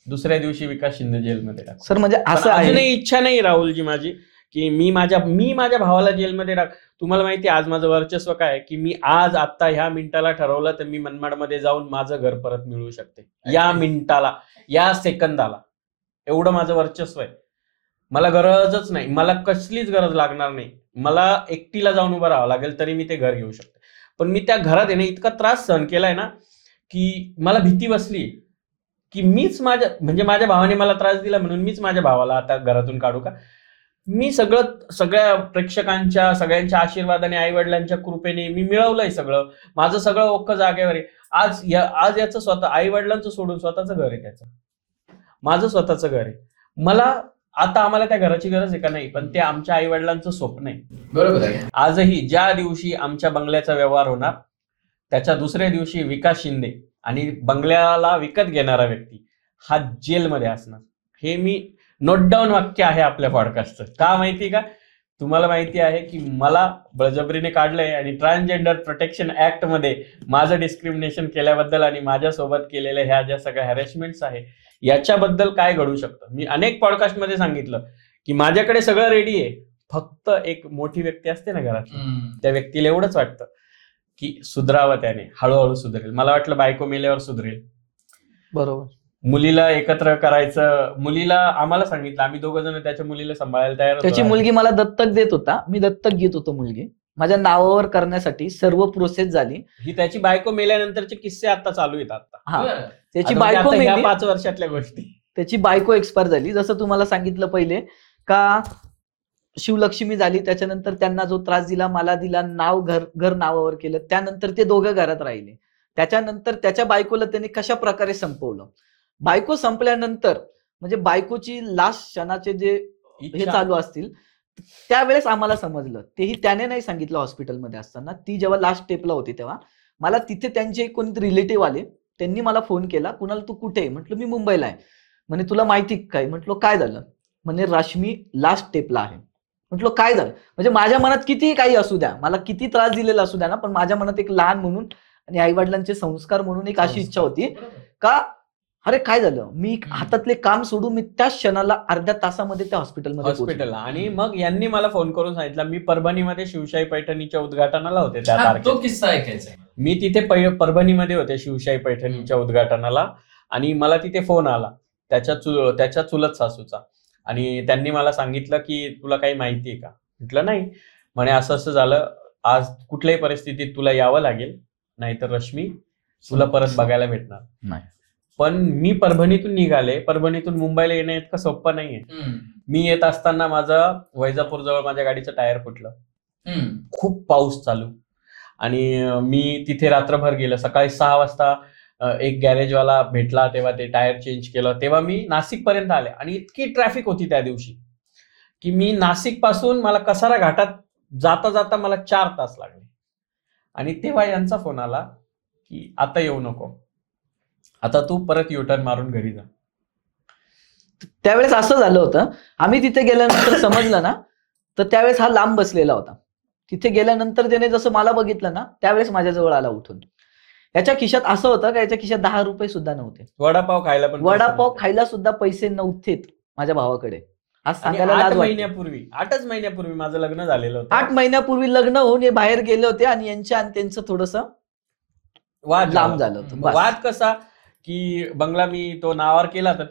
दुसऱ्या दिवशी विकास शिंदे जेलमध्ये टाक. सर म्हणजे असं आहे, अजूनही इच्छा नाही राहुलजी माझी की मी माझ्या भावाला जेलमध्ये टाक. तुम्हाला माहिती आहे आज माझं वर्चस्व काय आहे, की मी आज आता ह्या मिनिटाला ठरवलं तर मी मनमाडमध्ये जाऊन माझं घर परत मिळवू शकते. या मिनिटाला, या सेकंदाला, एवढं माझं वर्चस्व आहे. मला गरजच नाही, मला कसलीच गरज लागणार नाही. मला एकटीला जाऊन उभं राहावं लागेल तरी मी ते घर घेऊ शकते. पण मी त्या घरात येणे इतका त्रास सहन केलाय ना की मला भीती बसली की मीच माझ्या भावाने मला त्रास दिला म्हणून मीच माझ्या भावाला आता घरातून काढू का. मी सगळ्या प्रेक्षकांच्या सगळ्यांच्या आशीर्वादाने, आई वडिलांच्या कृपेने मी मिळवलंय सगळं. माझं सगळं ओक्क जागेवर आहे. आज याचं स्वतः आई वडिलांचं सोडून स्वतःचं घर आहे, त्याचं माझं स्वतःचं घर आहे. मला आता आम्हाला त्या घराची गरज आहे का नाही, पण ते आमच्या आई वडिलांचं स्वप्न आहे. बरोबर आहे. आजही ज्या दिवशी आमच्या बंगल्याचा व्यवहार होणार त्याच्या दुसऱ्या दिवशी विकास शिंदे आणि बंगल्याला विकत घेणारा व्यक्ती हा जेलमध्ये असणार. हे मी नोट डाऊन वाक्य आहे आपल्या पॉडकास्टचं. का माहिती का, तुम्हाला माहिती आहे की मला बळजबरीने काढलंय आणि ट्रान्सजेंडर प्रोटेक्शन ऍक्ट मध्ये माझं डिस्क्रिमिनेशन केल्याबद्दल आणि माझ्यासोबत केलेल्या ह्या ज्या सगळ्या हॅरेसमेंट्स आहे याच्याबद्दल काय घडू शकतं. मी अनेक पॉडकास्ट मध्ये सांगितलं की माझ्याकडे सगळं रेडी आहे, फक्त एक मोठी व्यक्ती असते ना घरात, त्या व्यक्तीला एवढंच वाटतं की सुधरावं, त्याने हळूहळू सुधरेल. मला वाटलं बायको मेल्यावर सुधरेल. बरोबर. मुलीला एकत्र करायचं, मुलीला आम्हाला सांगितलं, आम्ही दोघं जण त्याच्या मुलीला सांभाळायला तयार होतो. त्याची मुलगी मला दत्तक देत होता, मी दत्तक घेत होतो मुलगी. माझ्या नावावर करण्यासाठी सर्व प्रोसेस झाली. ही त्याची बायको मेल्यानंतरचे किस्से आता चालू आहेत. आता हा, त्याची आता बायको म्हणजे ह्या मेली, 5 वर्षातल्या गोष्टी. त्याची बायको एक्सपायर झाली. जसं तुम्हाला सांगितलं पहिले का शिवलक्ष्मी झाली, त्याच्यानंतर त्यांना जो त्रास दिला, मला दिला, घर नावावर केलं, त्यानंतर ते दोघं घरात राहिले. त्याच्यानंतर त्याच्या बायकोला त्यांनी कशा प्रकारे संपवलं. बायको संपल्यानंतर म्हणजे बायकोची लास्ट क्षणाचे जे हे चालू असतील त्यावेळेस आम्हाला समजलं. तेही त्याने नाही सांगितलं हॉस्पिटलमध्ये असताना. ती जेव्हा लास्ट स्टेपला होती तेव्हा मला तिथे त्यांचे कोणीतरी रिलेटिव्ह आले, त्यांनी मला फोन केला, कुणाल तू कुठे आहे? म्हटलं मी मुंबईला आहे. म्हणे तुला माहिती काय? म्हटलं काय झालं? म्हणे रश्मी लास्ट स्टेपला आहे. म्हटलं काय झालं? म्हणजे माझ्या मनात कितीही काही असू द्या, मला किती त्रास दिलेला असू द्या ना, पण माझ्या मनात एक लहान म्हणून आणि आई वडिलांचे संस्कार म्हणून एक अशी इच्छा होती का अरे काय झालं, मी हातातले काम सोडून मी त्या क्षणाला अर्ध्या तासामध्ये त्या हॉस्पिटलला. आणि मग यांनी मला फोन करून सांगितलं, मी परभणीमध्ये शिवशाही पैठणीच्या उद्घाटनाला होते त्या तारखेला. तो किस्सा ऐकायचा आहे. मी तिथे परभणीमध्ये होते शिवशाही पैठणीच्या उद्घाटनाला, आणि मला तिथे फोन आला त्याच्या चुलत सासूचा, आणि त्यांनी मला सांगितलं की तुला काही माहिती आहे का? म्हटलं नाही. म्हणे असं असं झालं, आज कुठल्याही परिस्थितीत तुला यावं लागेल, नाहीतर रश्मी तुला परत बघायला भेटणार नाही. पण मी परभणीतून निघाले, परभणीतून मुंबईला येणं इतकं सोपं नाहीये. मी येत असताना माझं वैजापूर जवळ माझ्या गाडीचं टायर फुटलं. खूप पाऊस चालू, आणि मी तिथे रात्रभर गेलो. सकाळी 6 वाजता एक गॅरेजवाला भेटला, तेव्हा ते टायर चेंज केलं. तेव्हा मी नाशिक पर्यंत आले, आणि इतकी ट्रॅफिक होती त्या दिवशी की मी नाशिक पासून मला कसारा घाटात जाता जाता मला 4 तास लागले. आणि तेव्हा यांचा फोन आला की आता येऊ नको, आता तू परत युटर्न मारून घरी जा. त्यावेळेस असं झालं होतं, आम्ही तिथे गेल्यानंतर समजलं ना, तर त्यावेळेस हा लांब बसलेला होता. तिथे गेल्यानंतर त्याने जसं मला बघितलं ना, त्यावेळेस माझ्याजवळ आला उठून. याच्या खिशात असं होतं का याच्या खिशात 10 रुपये सुद्धा नव्हते. वडापाव खायला पण वडापाव खायला सुद्धा पैसे नव्हते माझ्या भावाकडे. आज सांगायला 8 लाज वाटते.8च महिन्यापूर्वी माझं लग्न झालेलं होतं. 8 महिन्यापूर्वी लग्न होऊन हे बाहेर गेले होते, आणि यांच्या आणि त्यांचं थोडंसं वाद लांब झालं होतं. बस. वाद कसा की बंगला मी तो नावावर केला तर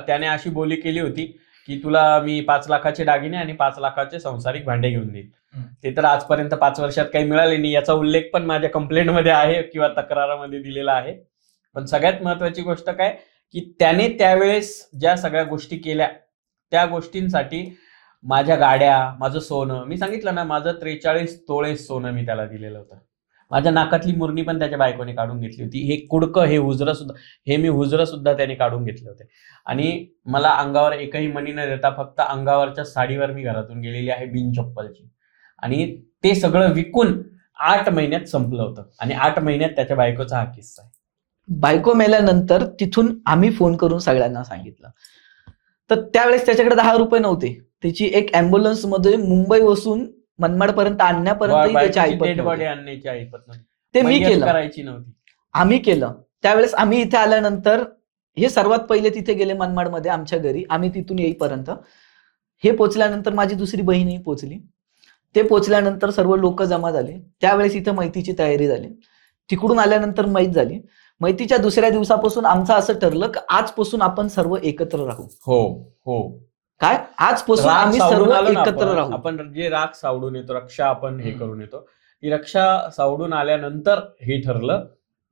त्याने अशी बोली केली होती की तुला मी 5 लाखाचे दागिने आणि 5 लाखाचे संसारिक भांडे घेऊन देईल. ते तर आजपर्यंत 5 वर्षात काही मिळाले नाही, याचा उल्लेख पण माझ्या कंप्लेंटमध्ये आहे किंवा तक्रारामध्ये दिलेला आहे. पण सगळ्यात महत्वाची गोष्ट काय की त्याने त्यावेळेस ज्या सगळ्या गोष्टी केल्या त्या गोष्टींसाठी माझ्या गाड्या, माझं सोनं, मी सांगितलं ना माझं 43 तोळे सोनं मी त्याला दिलेलं होतं. माझ्या नाकातली मुरणी पण त्याच्या बायकोने काढून घेतली होती. हे कुडकं, हे हुजरं सुद्धा, हे मी हुजरं सुद्धा त्याने काढून घेतले होते. आणि मला अंगावर एकही मणी न देता फक्त अंगावरच्या साडीवर मी घरातून गेलेली आहे बिन चप्पलची. आणि ते सगळं विकून 8 महिन्यात संपलं होतं. आणि 8 महिन्यात त्याच्या बायकोचा हा किस्सा आहे. बायको मेल्यानंतर तिथून आम्ही फोन करून सगळ्यांना सांगितलं. तर त्यावेळेस त्याच्याकडे 10 रुपये नव्हते. त्याची एक अँब्युलन्स मध्ये मुंबई वसून मनमाड पर्यंत आणण्यापर्यंत त्याची ऐपत डेड बॉडी नव्हती. आणण्याची ऐपत नव्हती. ते मी केलं, करायची नव्हती. आम्ही केलं. त्यावेळेस आम्ही इथे आल्यानंतर हे सर्वात पहिले तिथे गेले मनमाडमध्ये आमच्या घरी. आम्ही तिथून येईपर्यंत हे पोचल्यानंतर माझी दुसरी बहीणही पोचली. ते पोचल्यानंतर सर्व लोक जमा झाले. त्यावेळेस इथं मैतीची तयारी झाली. तिकडून आल्यानंतर मैत झाली. मैतीच्या दुसऱ्या दिवसापासून आमचं असं ठरलं की आजपासून आपण सर्व एकत्र राहू. हो काय आजपासून आम्ही सर्व एकत्र राहू. आपण जे राग सावडून येतो, रक्षा आपण हे करून येतो, ती रक्षा सावडून आल्यानंतर हे ठरलं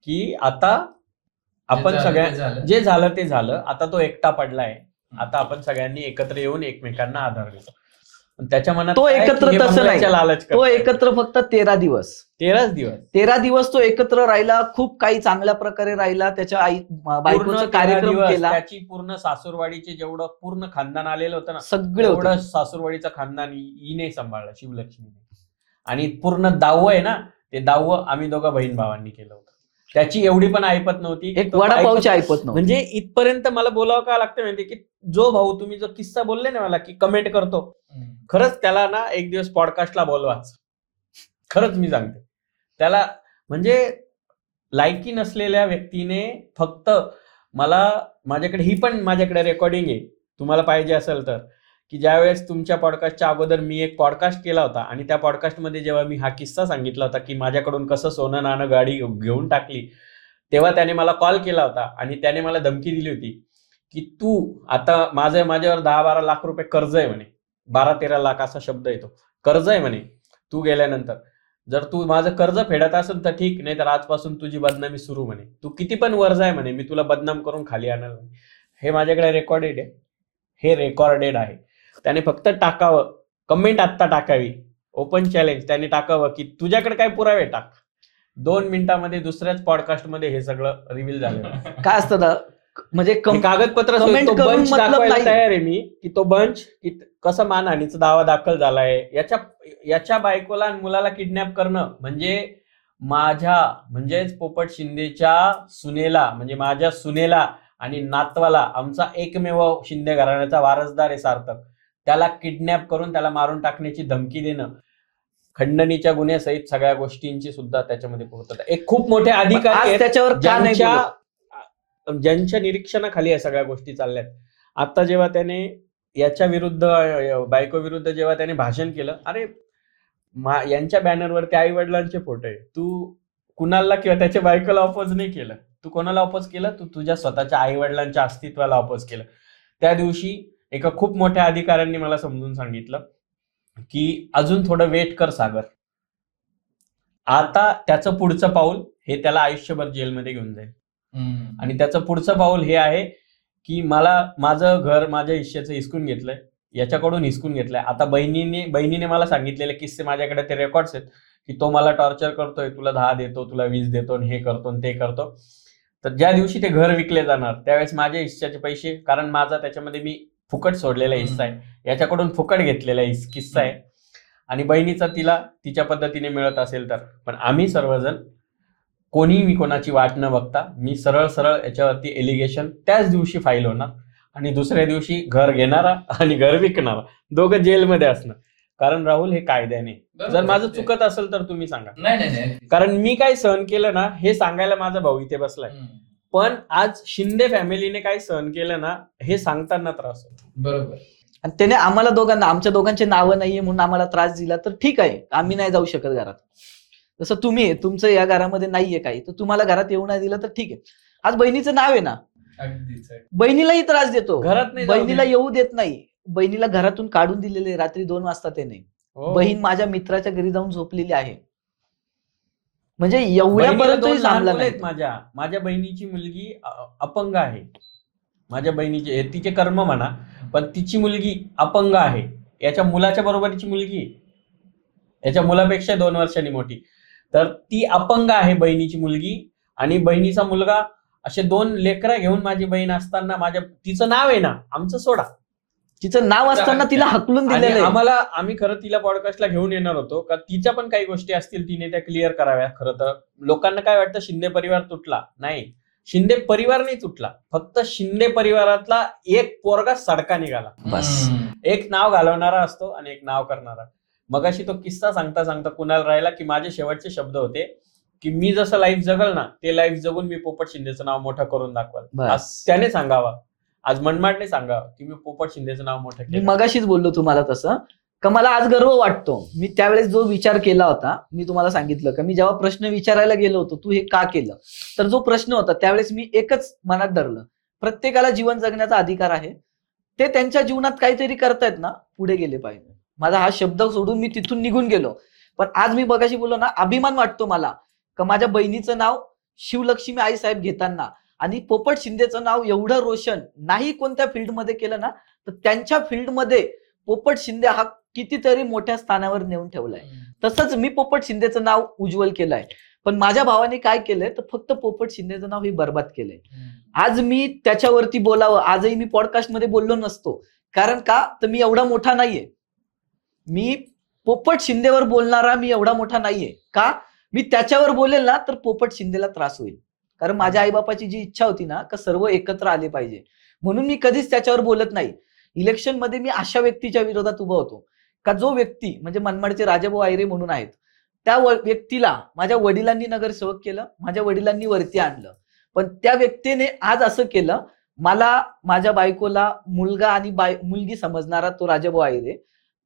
की आता आपण सगळ्या जे झालं ते झालं, आता तो एकटा पडलाय, आता आपण सगळ्यांनी एकत्र येऊन एकमेकांना आधार देतो. त्याच्या मनात तो एकत्र तसं नाही, लालच तो एकत्र फक्त 13 दिवस 13 दिवस तो एकत्र राहिला. खूप काही चांगल्या प्रकारे राहिला. त्याच्या आई बायकोचा कार्यक्रम केला. त्याची पूर्ण सासूरवाडीचे जेवढं पूर्ण खानदान आलेलं होतं ना, सगळं एवढं सासूरवाडीचं खानदान हिने सांभाळलं, शिवलक्ष्मीने. आणि पूर्ण 10वं आहे ना, ते 10वं आम्ही दोघं बहीण भावांनी केलं होतं. त्याची एवढी पण ऐपत नव्हती, एक वडापावची ऐपत नव्हती. म्हणजे इथपर्यंत मला बोलावं का लागतं माहिती की जो भाऊ तुम्ही जो किस्सा बोलले ना मला की कमेंट करतो, खरंच त्याला ना एक दिवस पॉडकास्टला बोलवाच. खरंच मी सांगते त्याला. म्हणजे लायकी नसलेल्या व्यक्तीने फक्त मला, माझ्याकडे रेकॉर्डिंग आहे, तुम्हाला पाहिजे असेल तर, की ज्यावेळेस तुमच्या पॉडकास्टच्या अगोदर मी एक पॉडकास्ट केला होता आणि त्या पॉडकास्टमध्ये जेव्हा मी हा किस्सा सांगितला होता की माझ्याकडून कसं सोनं नाणं गाडी घेऊन टाकली, तेव्हा त्याने मला कॉल केला होता आणि त्याने मला धमकी दिली होती की तू आता माझ्यावर 10-12 लाख रुपये कर्ज आहे म्हणे, 12-13 लाख असा शब्द येतो, कर्ज आहे म्हणे. तू गेल्यानंतर जर तू माझं कर्ज फेडत असेल तर ठीक, नाही तर आजपासून तुझी बदनामी सुरू म्हणे. तू किती पण वर जाय म्हणे, मी तुला बदनाम करून खाली आणल. हे माझ्याकडे रेकॉर्डेड आहे, हे रेकॉर्डेड आहे. त्याने फक्त टाकावं, कमेंट आत्ता टाकावी, ओपन चॅलेंज त्याने टाकावं की तुझ्याकडे काय पुरावे टाक. 2 मिनिटांमध्ये दुसऱ्याच पॉडकास्टमध्ये हे सगळं रिव्हील झालं. काय असतं ना, म्हणजे कागदपत्र तयार आहे मी की तो बंच कसं मानहानीचा दावा दाखल झालाय. याच्या बायकोला आणि मुलाला किडनॅप करणं म्हणजे म्हणजेच पोपट शिंदेच्या सुनेला, म्हणजे माझ्या सुनेला आणि नातवाला, आमचा एकमेव शिंदे घराण्याचा वारसदार आहे सार्थक, त्याला किडनॅप करून त्याला मारून टाकण्याची धमकी देणं, खंडणीच्या गुन्ह्यासहित सगळ्या गोष्टींची सुद्धा त्याच्यामध्ये पोहोचतात. एक खूप मोठे अधिकारी त्याच्यावर ज्यांच्या निरीक्षणाखाली या सगळ्या गोष्टी चालल्यात. आता जेव्हा त्याने याच्या विरुद्ध, बायको विरुद्ध जेव्हा त्याने भाषण केलं, अरे यांच्या बॅनरवरती आई वडिलांचे फोटो आहे, तू कुणाला किंवा त्याच्या बायकोला अपोज नाही केलं, तू कोणाला अपोज केलं, तू तुझ्या स्वतःच्या आई वडिलांच्या अस्तित्वाला अपोज केलं. त्या दिवशी एका खूप मोठ्या अधिकाऱ्यांनी मला समजून सांगितलं की अजून थोडं वेट कर सागर, आता त्याचं पुढचं पाऊल हे त्याला आयुष्यभर जेलमध्ये घेऊन जाईल. आणि त्याचं पुढचं पाऊल हे आहे की माझं घर माझ्या हिश्श्याचं हिसकून घेतलंय, याच्याकडून हिसकून घेतलंय. आता बहिणीने मला सांगितलेले किस्से, माझ्याकडे ते रेकॉर्ड्स आहेत की तो मला टॉर्चर करतोय, तुला 10 देतो, तुला 20 देतो, हे करतो ते करतो. तर ज्या दिवशी ते घर विकले जाणार त्यावेळेस माझ्या हिश्श्याचे पैसे, कारण माझा त्याच्यामध्ये मी फुकट सोडलेला हिस्सा आहे, याच्याकडून फुकट घेतलेला किस्सा आहे. आणि बहिणीचा तिच्या पद्धतीने मिळत असेल तर. पण आम्ही सर्वजण कोणी कोणाची वाट न बघता मी सरळ याच्यावरती एलिगेशन त्याच दिवशी फाईल होणार आणि दुसऱ्या दिवशी घर घेणारा आणि घर विकणारा दोघं जेलमध्ये असणार. कारण राहुल हे कायद्याने, जर माझं चुकत असेल तर तुम्ही सांगा. नाही, कारण मी काय सहन केलं ना हे सांगायला माझा भाऊ इथे बसलाय, पण आज शिंदे फॅमिलीने काय सहन केलं ना हे सांगताना त्रास होतो. बरोबर. आणि त्याने आम्हाला दोघांना, आमच्या दोघांचे नावं नाहीये म्हणून आम्हाला त्रास दिला तर ठीक आहे, आम्ही नाही जाऊ शकत घरात. जसं तुम्ही आहे, तुमचं या घरामध्ये नाहीये काही, तर तुम्हाला घरात येऊ नाही दिलं तर ठीक आहे. आज बहिणीचं नाव आहे ना, बहिणीलाही त्रास देतो, घरात नाही जाऊ बहिणीला देत. येऊ देत नाही, बहिणीला घरातून काढून दिलेले रात्री 2 वाजता त्याने. हो. बहीण माझ्या मित्राच्या घरी जाऊन झोपलेली आहे. म्हणजे बहिणीला एवढ्यापर्यंतही दोन लहान थांबला मुलं नाही. आहेत माझ्या बहिणीची मुलगी अपंग आहे. माझ्या बहिणीचे हे तिचे कर्म म्हणा, पण तिची मुलगी अपंग आहे. याच्या मुलाच्या बरोबरीची मुलगी आहे. याच्या मुलापेक्षा 2 वर्षांनी मोठी. तर ती अपंग आहे बहिणीची मुलगी, आणि बहिणीचा मुलगा. असे 2 लेकरं घेऊन माझी बहीण असताना तिचं नाव आहे ना, आमचं सोडा. तिचं नाव असताना तिला हकलून आणि दिलेलं आहे. आम्ही खरं तिला पॉडकास्टला घेऊन येणार होतो, का तिच्या पण काही गोष्टी असतील तिने त्या क्लिअर कराव्या. खरं तर लोकांना काय वाटतं शिंदे परिवार तुटला. नाही, शिंदे परिवार नाही तुटला, फक्त शिंदे परिवारातला एक पोरगा सडका निघाला. बस. एक नाव घालवणारा असतो आणि एक नाव करणारा. मगाशी तो किस्सा सांगता सांगता कुणाल राहिला, की माझे शेवटचे शब्द होते की मी जसं लाईफ जगल ना, ते लाईफ जगून मी पोपट शिंदेचं नाव मोठं करून दाखवाल. बस. आज त्याने सांगावा, आज मनमाडने सांगावं की मी पोपट शिंदेचं नाव मोठं मी केलं. मगाशीच बोललो तुम्हाला तसं, का मला आज गर्व वाटतो. मी त्यावेळेस जो विचार केला होता, मी तुम्हाला सांगितलं का मी जेव्हा प्रश्न विचारायला गेलो होतो, तू हे का केलं, तर जो प्रश्न होता त्यावेळेस मी एकच मनात धरलं, प्रत्येकाला जीवन जगण्याचा अधिकार आहे. ते त्यांच्या जीवनात काहीतरी करतायत ना, पुढे गेले पाहिजे. माझा हा शब्द सोडून मी तिथून निघून गेलो. पण आज मी मगाशी बोललो ना, अभिमान वाटतो मला का माझ्या बहिणीचं नाव शिवलक्ष्मी आईसाहेब घेताना आणि पोपट शिंदेचं नाव एवढं रोशन नाही कोणत्या फील्डमध्ये केलं ना, तर त्यांच्या फील्डमध्ये पोपट शिंदे हा कितीतरी मोठ्या स्थानावर नेऊन ठेवलाय. तसंच मी पोपट शिंदेचं नाव उज्ज्वल केलंय. पण माझ्या भावाने काय केलंय, तर फक्त पोपट शिंदेचं नाव हे बरबाद केलंय. आज मी त्याच्यावरती बोलावं, आजही मी पॉडकास्टमध्ये बोललो नसतो. कारण का, तर मी एवढा मोठा नाहीये. मी पोपट शिंदेवर बोलणारा मी एवढा मोठा नाहीये. का, मी त्याच्यावर बोलेल ना तर पोपट शिंदेला त्रास होईल. कारण माझ्या आईबापाची जी इच्छा होती ना, का सर्व एकत्र आले पाहिजे, म्हणून मी कधीच त्याच्यावर बोलत नाही. इलेक्शन मध्ये मी अशा व्यक्तीच्या विरोधात उभा होतो का जो व्यक्ती म्हणजे मनमाडचे राजाभाऊ आयरे म्हणून आहेत, त्या व्यक्तीला माझ्या वडिलांनी नगरसेवक केलं, माझ्या वडिलांनी वरती आणलं. पण त्या व्यक्तीने आज असं केलं, मला माझ्या बायकोला मुलगा आणि मुलगी समजणारा तो राजाभाऊ आयरे,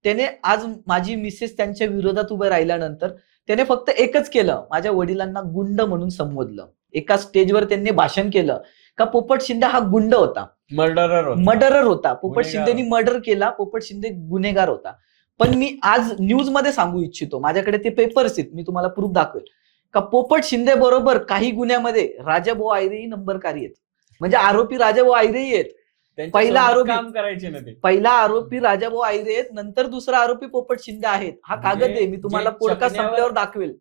त्याने आज माझी मिसेस त्यांच्या विरोधात उभे राहिल्यानंतर त्याने फक्त एकच केलं, माझ्या वडिलांना गुंड म्हणून संबोधलं. एका स्टेजवर त्यांनी भाषण केलं का पोपट शिंदे हा गुंड होता, मर्डरर होता. पोपट शिंदेनी मर्डर केला, पोपट शिंदे गुन्हेगार होता. पण मी आज न्यूज मध्ये सांगू इच्छितो, माझ्याकडे ते पेपर्स आहेत, मी तुम्हाला प्रूफ दाखवेल का पोपट शिंदे बरोबर काही गुन्ह्यामध्ये राजाभाऊ आयरेही नंबरकारी आहेत. म्हणजे आरोपी राजाभाऊ आयरेही आहेत. पहिला आरोपी काम करायचे ना ते. पहिला आरोपी राजाभाऊ आयरे आहेत, नंतर दुसरा आरोपी पोपट शिंदे आहेत. हा कागद आहे, मी तुम्हाला पॉडकास्ट संपल्यावर दाखवेल.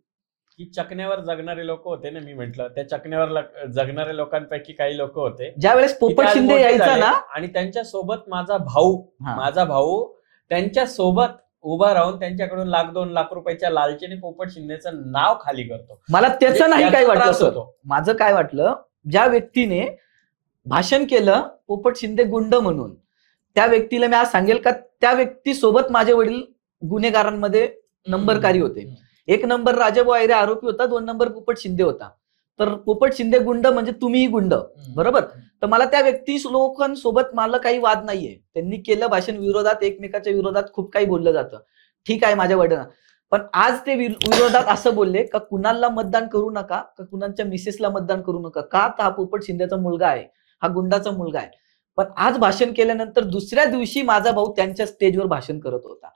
की चकण्यावर जगणारे लोक होते ना, मी म्हंटल त्या चकण्यावर जगणाऱ्या लोकांपैकी काही लोक होते. ज्यावेळेस पोपट शिंदे यायचा ना, आणि त्यांच्या सोबत माझा भाऊ त्यांच्या सोबत उभा राहून त्यांच्याकडून $1-2 लाखाच्या लालचेने पोपट शिंदेचं नाव खाली करतो. मला त्याचं नाही काय वाटलं त्रास सर. होतो. माझं काय वाटलं, ज्या व्यक्तीने भाषण केलं पोपट शिंदे गुंड म्हणून, त्या व्यक्तीला मी आज सांगेल का त्या व्यक्ती सोबत माझे वडील गुन्हेगारांमध्ये नंबरकारी होते. 1 नंबर राजाभाऊ आयरे आरोपी होता, 2 नंबर पोपट शिंदे होता. तर पोपट शिंदे गुंड म्हणजे तुम्हीही गुंड, बरोबर. तर मला त्या व्यक्ती लोकांसोबत मला काही वाद नाहीये. त्यांनी केलं भाषण विरोधात, एकमेकाच्या विरोधात खूप काही बोललं जातं, ठीक आहे माझ्या वडिलांना. पण आज ते विरोधात असं बोलले का कुणाला मतदान करू नका, का कुणाच्या मिसेसला मतदान करू नका. का, तर हा पोपट शिंदेचा मुलगा आहे, हा गुंडाचा मुलगा आहे. पण आज भाषण केल्यानंतर दुसऱ्या दिवशी माझा भाऊ त्यांच्या स्टेजवर भाषण करत होता.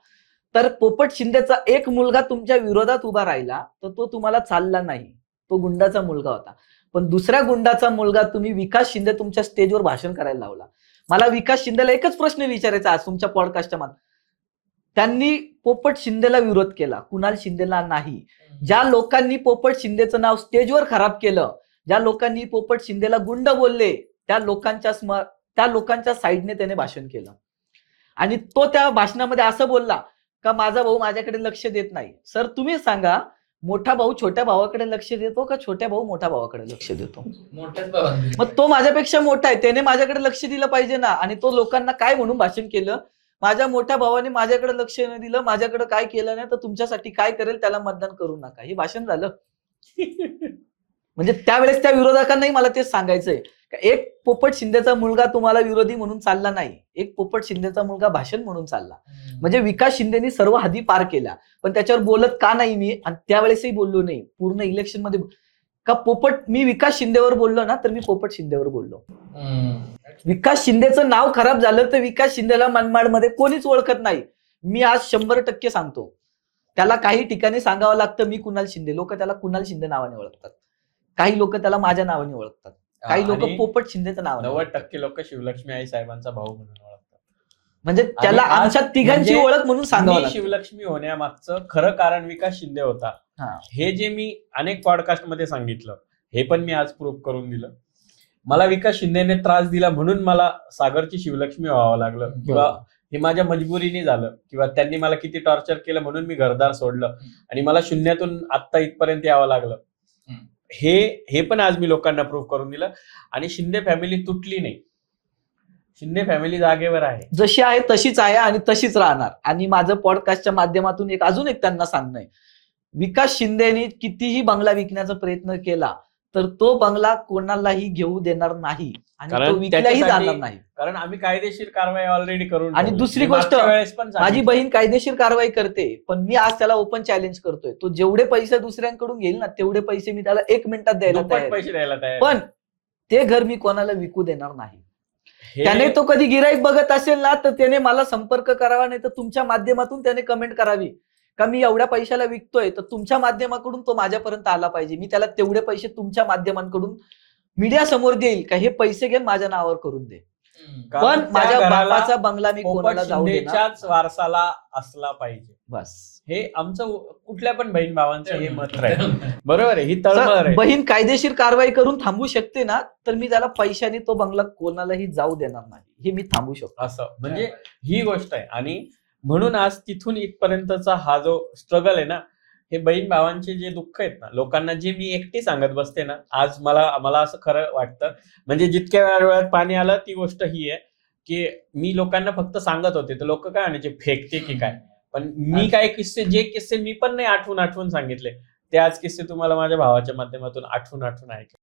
तर पोपट शिंदेचा एक मुलगा तुमच्या विरोधात उभा राहिला तर तो तुम्हाला चालला नाही, तो गुंडाचा मुलगा होता. पण दुसऱ्या गुंडाचा मुलगा तुम्ही विकास शिंदे तुमच्या स्टेजवर भाषण करायला लावला. मला विकास शिंदेला एकच प्रश्न विचारायचा आज तुमच्या पॉडकास्टच्या माध्यमातून. त्यांनी पोपट शिंदेला विरोध केला, कुणाल शिंदेला नाही. ज्या लोकांनी पोपट शिंदेचं नाव स्टेजवर खराब केलं, ज्या लोकांनी पोपट शिंदेला गुंड बोलले, त्या लोकांच्या साईडने त्याने भाषण केलं. आणि तो त्या भाषणामध्ये असं बोलला का माझा भाऊ माझ्याकडे लक्ष देत नाही. सर तुम्ही सांगा, मोठा भाऊ छोट्या भावाकडे लक्ष देतो का छोट्या भाऊ मोठ्या भावाकडे लक्ष देतो? मग तो माझ्यापेक्षा मोठा आहे, त्याने माझ्याकडे लक्ष दिलं पाहिजे ना. आणि तो लोकांना काय म्हणून भाषण केलं, माझ्या मोठ्या भावाने माझ्याकडे लक्ष न दिलं, माझ्याकडे काय केलं नाही तर तुमच्यासाठी काय करेल त्याला मतदान करू नका. हे भाषण झालं. म्हणजे त्यावेळेस त्या विरोधकांनाही मला तेच सांगायचंय एक पोपट शिंदेचा मुलगा तुम्हाला विरोधी म्हणून चालला नाही, एक पोपट शिंदेचा मुलगा भाषण म्हणून चालला. म्हणजे विकास शिंदेनी सर्व हद्दी पार केल्या, पण त्याच्यावर बोलत का नाही मी, आणि त्यावेळेसही बोललो नाही पूर्ण इलेक्शन मध्ये. का पोपट, मी विकास शिंदेवर बोललो ना तर मी पोपट शिंदेवर बोललो. विकास शिंदेचं नाव खराब झालं तर विकास शिंदेला मनमाडमध्ये कोणीच ओळखत नाही. मी आज 100% सांगतो, त्याला काही ठिकाणी सांगावं लागतं मी कुणाल शिंदे, लोक त्याला कुणाल शिंदे नावाने ओळखतात, काही लोक त्याला माझ्या नावाने ओळखतात, काही लोक आणि पोपट शिंदेचं नाव 90% लोक शिवलक्ष्मी आई साहेबांचा भाऊ म्हणून ओळखतात. म्हणजे त्याला आणि आज आमच्या तिघांची म्हणजे ओळख म्हणून सांगावं मी लागतं. शिवलक्ष्मी होण्यामागचं खरं कारण विकास शिंदे होता. हा. हे जे मी अनेक पॉडकास्ट मध्ये सांगितलं, हे पण मी आज प्रूव्ह करून दिलं. मला विकास शिंदेने त्रास दिला म्हणून मला सागरची शिवलक्ष्मी व्हावं लागलं, किंवा हे माझ्या मजबुरीने झालं, किंवा त्यांनी मला किती टॉर्चर केलं म्हणून मी घरदार सोडलं आणि मला शून्यातून आत्ता इथपर्यंत यावं लागलं. हे पण आज मी लोकांना प्रूव्ह करून दिलं. आणि शिंदे फॅमिली तुटली नाही, शिंदे फॅमिली जागेवर आहे, जशी आहे तशीच आहे आणि तशीच राहणार. आणि माझं पॉडकास्टच्या माध्यमातून अजून एक त्यांना सांगणं आहे, विकास शिंदेनी कितीही बंगला विकण्याचा प्रयत्न केला तर तो बंगला कोणालाही घेऊ देणार नाही आणि कारण तो विकलाही त्याच्यासाठी- जाणार नाही. कारण आम्ही कायदेशीर कारवाई ऑलरेडी करून आणि ठेवली. दुसरी मी गोष्ट, मागच्या वेळेस पण माझी सांगितलं. बहीण कायदेशीर कारवाई करते, पण मी आज त्याला ओपन चॅलेंज करतोय, तो जेवढे पैसे दुसऱ्यांकडून घेईल ना तेवढे पैसे मी त्याला 1 मिनिटात द्यायला दुप्पट तयार आहे. पैसे द्यायला तयार आहे. पण ते घर मी कोणाला विकू देणार नाही. हे- त्याने तो कधी गिराईक बघत असेल ना तर त्याने मला संपर्क करावा, नाही तर तुमच्या माध्यमातून त्याने कमेंट करावी का मी एवढ्या पैशाला विकतोय, तर तुमच्या माध्यमाकडून तो माझ्यापर्यंत आला पाहिजे. मी त्याला तेवढे पैसे तुमच्या माध्यमांकडून मीडिया समोर देईल का हे पैसे घेऊन माझ्या नावावर करून दे, कारण पण त्या माझ्या घराला बापाचा बंगला मी पोपट कोणाला जाऊ देणार शिंदेच्याच वारसाला असला पाहिजे. बस. हे आमचं कुठल्या पण बहीण भावांचं हे मत राहील. बरोबर आहे, ही तळमळ सर, आहे. बहीण कायदेशीर कारवाई करून थांबू शकते ना, तर मी त्याला पैशाने तो बंगला कोणालाही जाऊ देणार नाही, हे मी थांबू शकतो. असं म्हणजे ही गोष्ट आहे. आणि म्हणून आज तिथून इथपर्यंतचा हा जो स्ट्रगल आहे ना, हे बहीण भावांचे जे दुःख आहेत ना, लोकांना जे मी एकटी सांगत बसते ना, आज मला असं खरं वाटतं. म्हणजे जितक्या वेळात पाणी आलं ती गोष्ट ही आहे की मी लोकांना फक्त सांगत होते तर लोक काय म्हणायचे फेकते की काय, पण मी काय जे किस्से मी पण नाही आठवून सांगितले, ते आज किस्से तुम्हाला माझ्या भावाच्या माध्यमातून आठवून ऐकले.